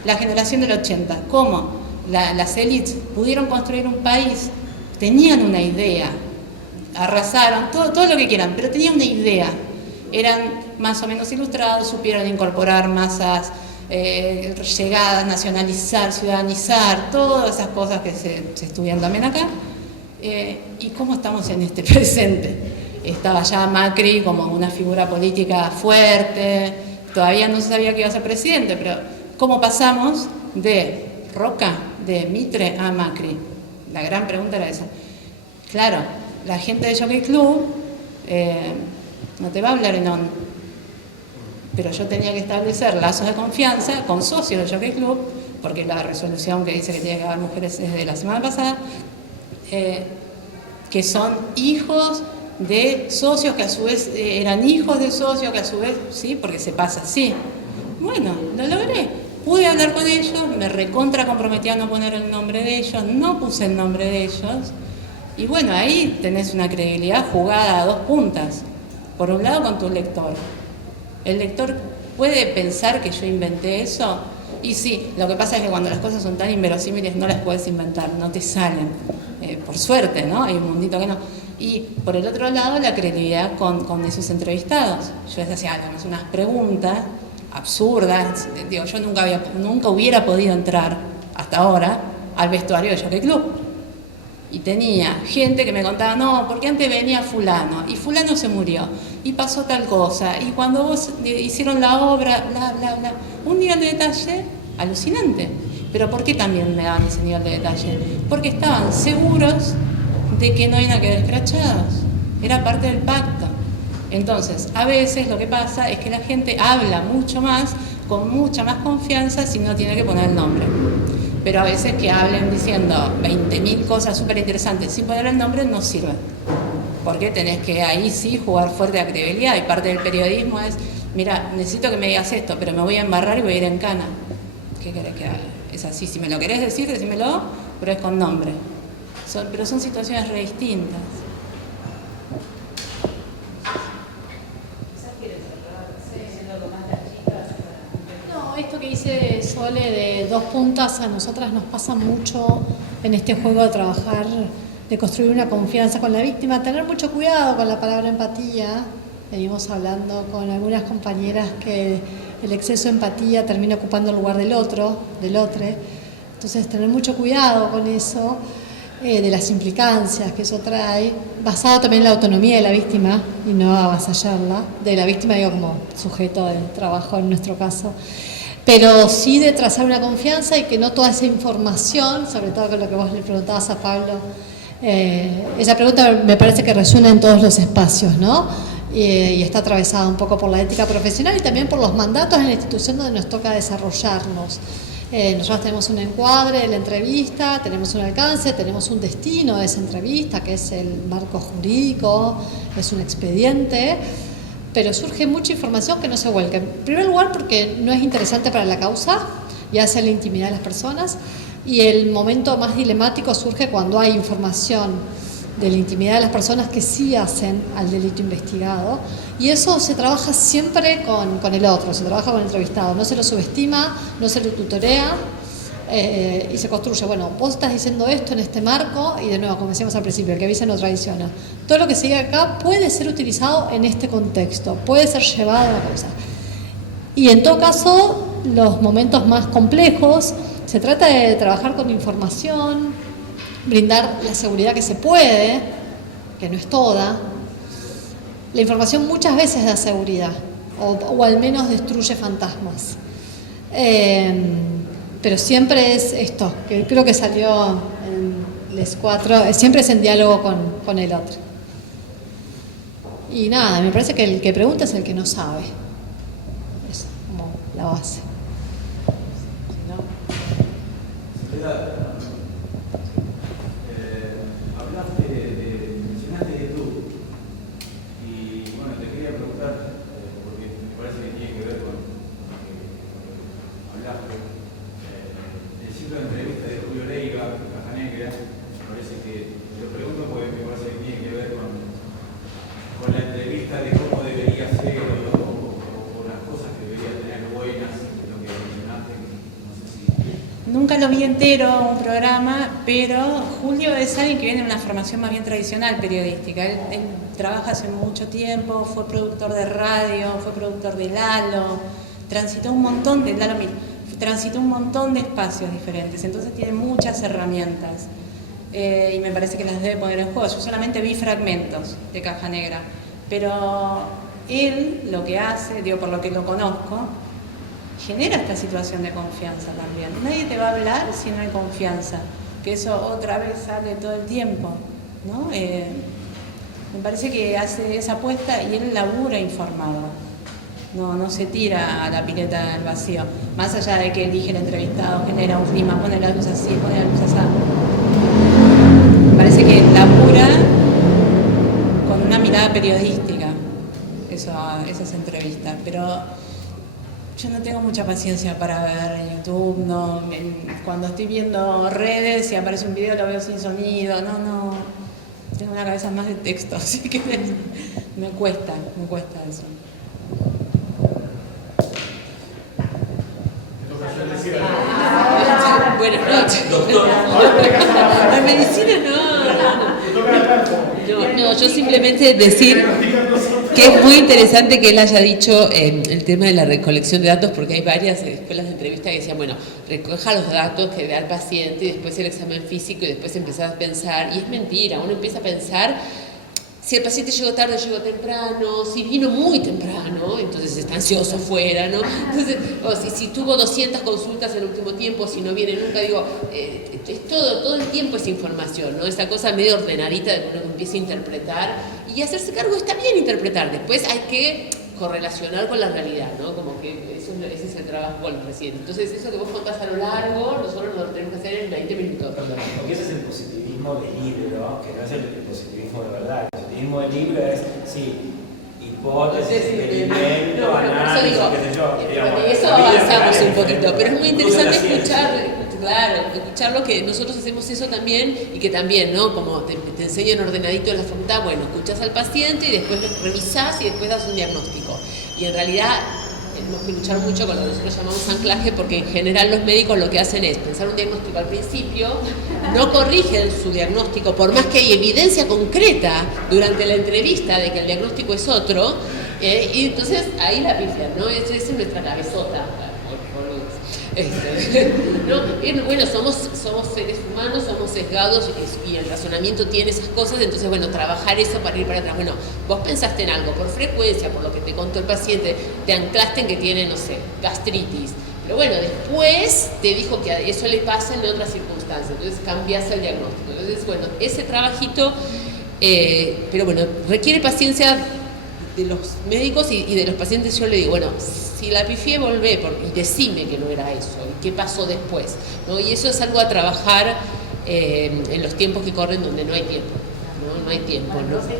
la generación del 80, cómo las élites pudieron construir un país, tenían una idea, arrasaron, todo lo que quieran, pero tenían una idea, eran más o menos ilustrados, supieron incorporar masas, llegadas, nacionalizar, ciudadanizar, todas esas cosas que se estudian también acá. ¿Y cómo estamos en este presente? Estaba ya Macri como una figura política fuerte, todavía no se sabía que iba a ser presidente, pero ¿cómo pasamos de Roca, de Mitre a Macri? La gran pregunta era esa. Claro, la gente de Jockey Club no te va a hablar en on, pero yo tenía que establecer lazos de confianza con socios de Jockey Club, porque la resolución que dice que tiene que haber mujeres es de la semana pasada, que son hijos de socios que a su vez eran hijos de socios que a su vez, sí, porque se pasa así. Bueno, lo logré. Pude hablar con ellos, me recontra comprometí a no poner el nombre de ellos, no puse el nombre de ellos. Y bueno, ahí tenés una credibilidad jugada a dos puntas. Por un lado con tu lector. ¿El lector puede pensar que yo inventé eso? Y sí, lo que pasa es que cuando las cosas son tan inverosímiles no las puedes inventar, no te salen. Por suerte, ¿no? Hay un mundito que no. Y por el otro lado, la credibilidad con esos entrevistados. Yo les hacía unas preguntas absurdas. Digo, yo nunca hubiera podido entrar hasta ahora al vestuario de Jockey Club. Y tenía gente que me contaba, no, porque antes venía fulano, y fulano se murió, y pasó tal cosa, y cuando vos hicieron la obra, bla, bla, bla. Un nivel de detalle alucinante. Pero ¿por qué también me daban ese nivel de detalle? Porque estaban seguros de que no iban a quedar escrachados. Era parte del pacto. Entonces, a veces lo que pasa es que la gente habla mucho más, con mucha más confianza, si no tiene que poner el nombre. Pero a veces que hablen diciendo 20.000 cosas súper interesantes sin poner el nombre no sirve. Porque tenés que ahí sí jugar fuerte a credibilidad. Y parte del periodismo es, mira, necesito que me digas esto, pero me voy a embarrar y voy a ir en cana. ¿Qué querés que haga? Es así, si me lo querés decir, decímelo, pero es con nombre. Pero son situaciones re distintas. No, esto que dice Sole de dos puntas a nosotras nos pasa mucho en este juego de trabajar, de construir una confianza con la víctima, tener mucho cuidado con la palabra empatía. Venimos hablando con algunas compañeras que el exceso de empatía termina ocupando el lugar del otro, del otro. Entonces, tener mucho cuidado con eso, de las implicancias que eso trae, basado también en la autonomía de la víctima y no avasallarla, de la víctima digo como sujeto de trabajo en nuestro caso, pero sí de trazar una confianza y que no toda esa información, sobre todo con lo que vos le preguntabas a Pablo, esa pregunta me parece que resuena en todos los espacios, ¿no? Y está atravesada un poco por la ética profesional y también por los mandatos en la institución donde nos toca desarrollarnos. Nosotros tenemos un encuadre de la entrevista, tenemos un alcance, tenemos un destino de esa entrevista, que es el marco jurídico, es un expediente, pero surge mucha información que no se vuelca. En primer lugar, porque no es interesante para la causa y hace la intimidad de las personas, y el momento más dilemático surge cuando hay información de la intimidad de las personas que sí hacen al delito investigado, y eso se trabaja siempre con el otro, se trabaja con el entrevistado, no se lo subestima, no se lo tutorea, y se construye, bueno, vos estás diciendo esto en este marco, y de nuevo, como decíamos al principio, el que avisa no traiciona. Todo lo que se diga acá puede ser utilizado en este contexto, puede ser llevado a la causa. Y en todo caso, los momentos más complejos, se trata de trabajar con información, brindar la seguridad que se puede, que no es toda. La información muchas veces da seguridad, o al menos destruye fantasmas. Pero siempre es esto, que creo que salió en Les Cuatro, siempre es en diálogo con el otro. Y nada, me parece que el que pregunta es el que no sabe. Es como la base. Mencionaste de tú, y bueno, te quería preguntar, porque me parece que tiene que ver con lo que hablaste, el ciclo de entrevistas de Julio Leiva, Caja Negra, me parece que lo vi entero, un programa, pero Julio es alguien que viene de una formación más bien tradicional periodística. Él trabaja hace mucho tiempo, fue productor de radio, fue productor de Lalo, transitó un montón de espacios diferentes, entonces tiene muchas herramientas. Y me parece que las debe poner en juego. Yo solamente vi fragmentos de Caja Negra, pero él lo que hace, digo, por lo que lo conozco, genera esta situación de confianza también. Nadie te va a hablar si no hay confianza, que eso otra vez sale todo el tiempo, ¿no? Me parece que hace esa apuesta y él labura informado, no se tira a la pileta del vacío, más allá de que elige el entrevistado, genera un clima, pone la luz así, pone la luz así. Me parece que labura con una mirada periodística esas entrevistas, pero yo no tengo mucha paciencia para ver YouTube, cuando estoy viendo redes y aparece un video lo veo sin sonido, no, tengo una cabeza más de texto, así que me cuesta eso. Buenas noches. La medicina no, yo simplemente decir que es muy interesante que él haya dicho el tema de la recolección de datos, porque hay varias escuelas de entrevista que decían, bueno, recoja los datos que da el paciente y después el examen físico y después empezás a pensar, y es mentira, uno empieza a pensar si el paciente llegó tarde o llegó temprano, si vino muy temprano, entonces está ansioso fuera, ¿no? Entonces, o si tuvo 200 consultas en el último tiempo, si no viene nunca, digo, es todo el tiempo es información, ¿no? Esa cosa medio ordenadita de que uno empieza a interpretar y hacerse cargo, está bien interpretar, después hay que correlacionar con la realidad, ¿no? Como que ese es el trabajo con los residentes. Entonces, eso que vos contás a lo largo, nosotros lo tenemos que hacer en 20 minutos. Porque ese es el positivismo del libro, que no es el positivismo de verdad. El positivismo del libro es, sí, hipótesis, experimento, análisis, qué sé yo. De eso avanzamos un poquito, pero es muy interesante escuchar lo que nosotros hacemos eso también y que también, ¿no? Como te enseñan ordenadito en la facultad, bueno, escuchás al paciente y después lo revisás y después das un diagnóstico. Y en realidad tenemos que luchar mucho con lo que nosotros llamamos anclaje, porque en general los médicos lo que hacen es pensar un diagnóstico al principio, no corrigen su diagnóstico, por más que hay evidencia concreta durante la entrevista de que el diagnóstico es otro, y entonces ahí la pifian, ¿no? Esa es nuestra cabezota. ¿No? Bueno, somos seres humanos, somos sesgados y el razonamiento tiene esas cosas, entonces bueno, trabajar eso para ir para atrás. Bueno, vos pensaste en algo por frecuencia, por lo que te contó el paciente, te anclaste en que tiene, no sé, gastritis, pero bueno, después te dijo que eso le pasa en otras circunstancias, entonces cambias el diagnóstico. Entonces bueno, ese trabajito, pero bueno, requiere paciencia de los médicos y de los pacientes. Yo le digo, bueno, si la pifié, volvé y decime que no era eso y qué pasó después, ¿no? Y eso es algo a trabajar en los tiempos que corren, donde no hay tiempo, no hay tiempo, ¿no? Es un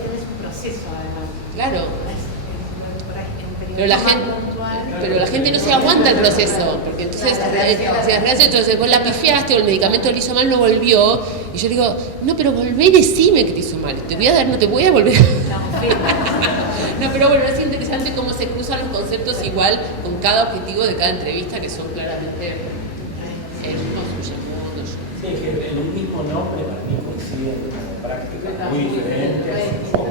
proceso, además. Claro. Pero la gente no se aguanta el proceso, porque entonces vos la pifiaste o el medicamento le hizo mal, no volvió, y yo digo, no, pero volvé y decime que te hizo mal, te voy a dar, no te voy a volver. No, pero bueno, es interesante cómo se cruzan los conceptos igual con cada objetivo de cada entrevista, que son claramente Sí, que en un mismo nombre para mí coinciden como prácticas muy diferentes.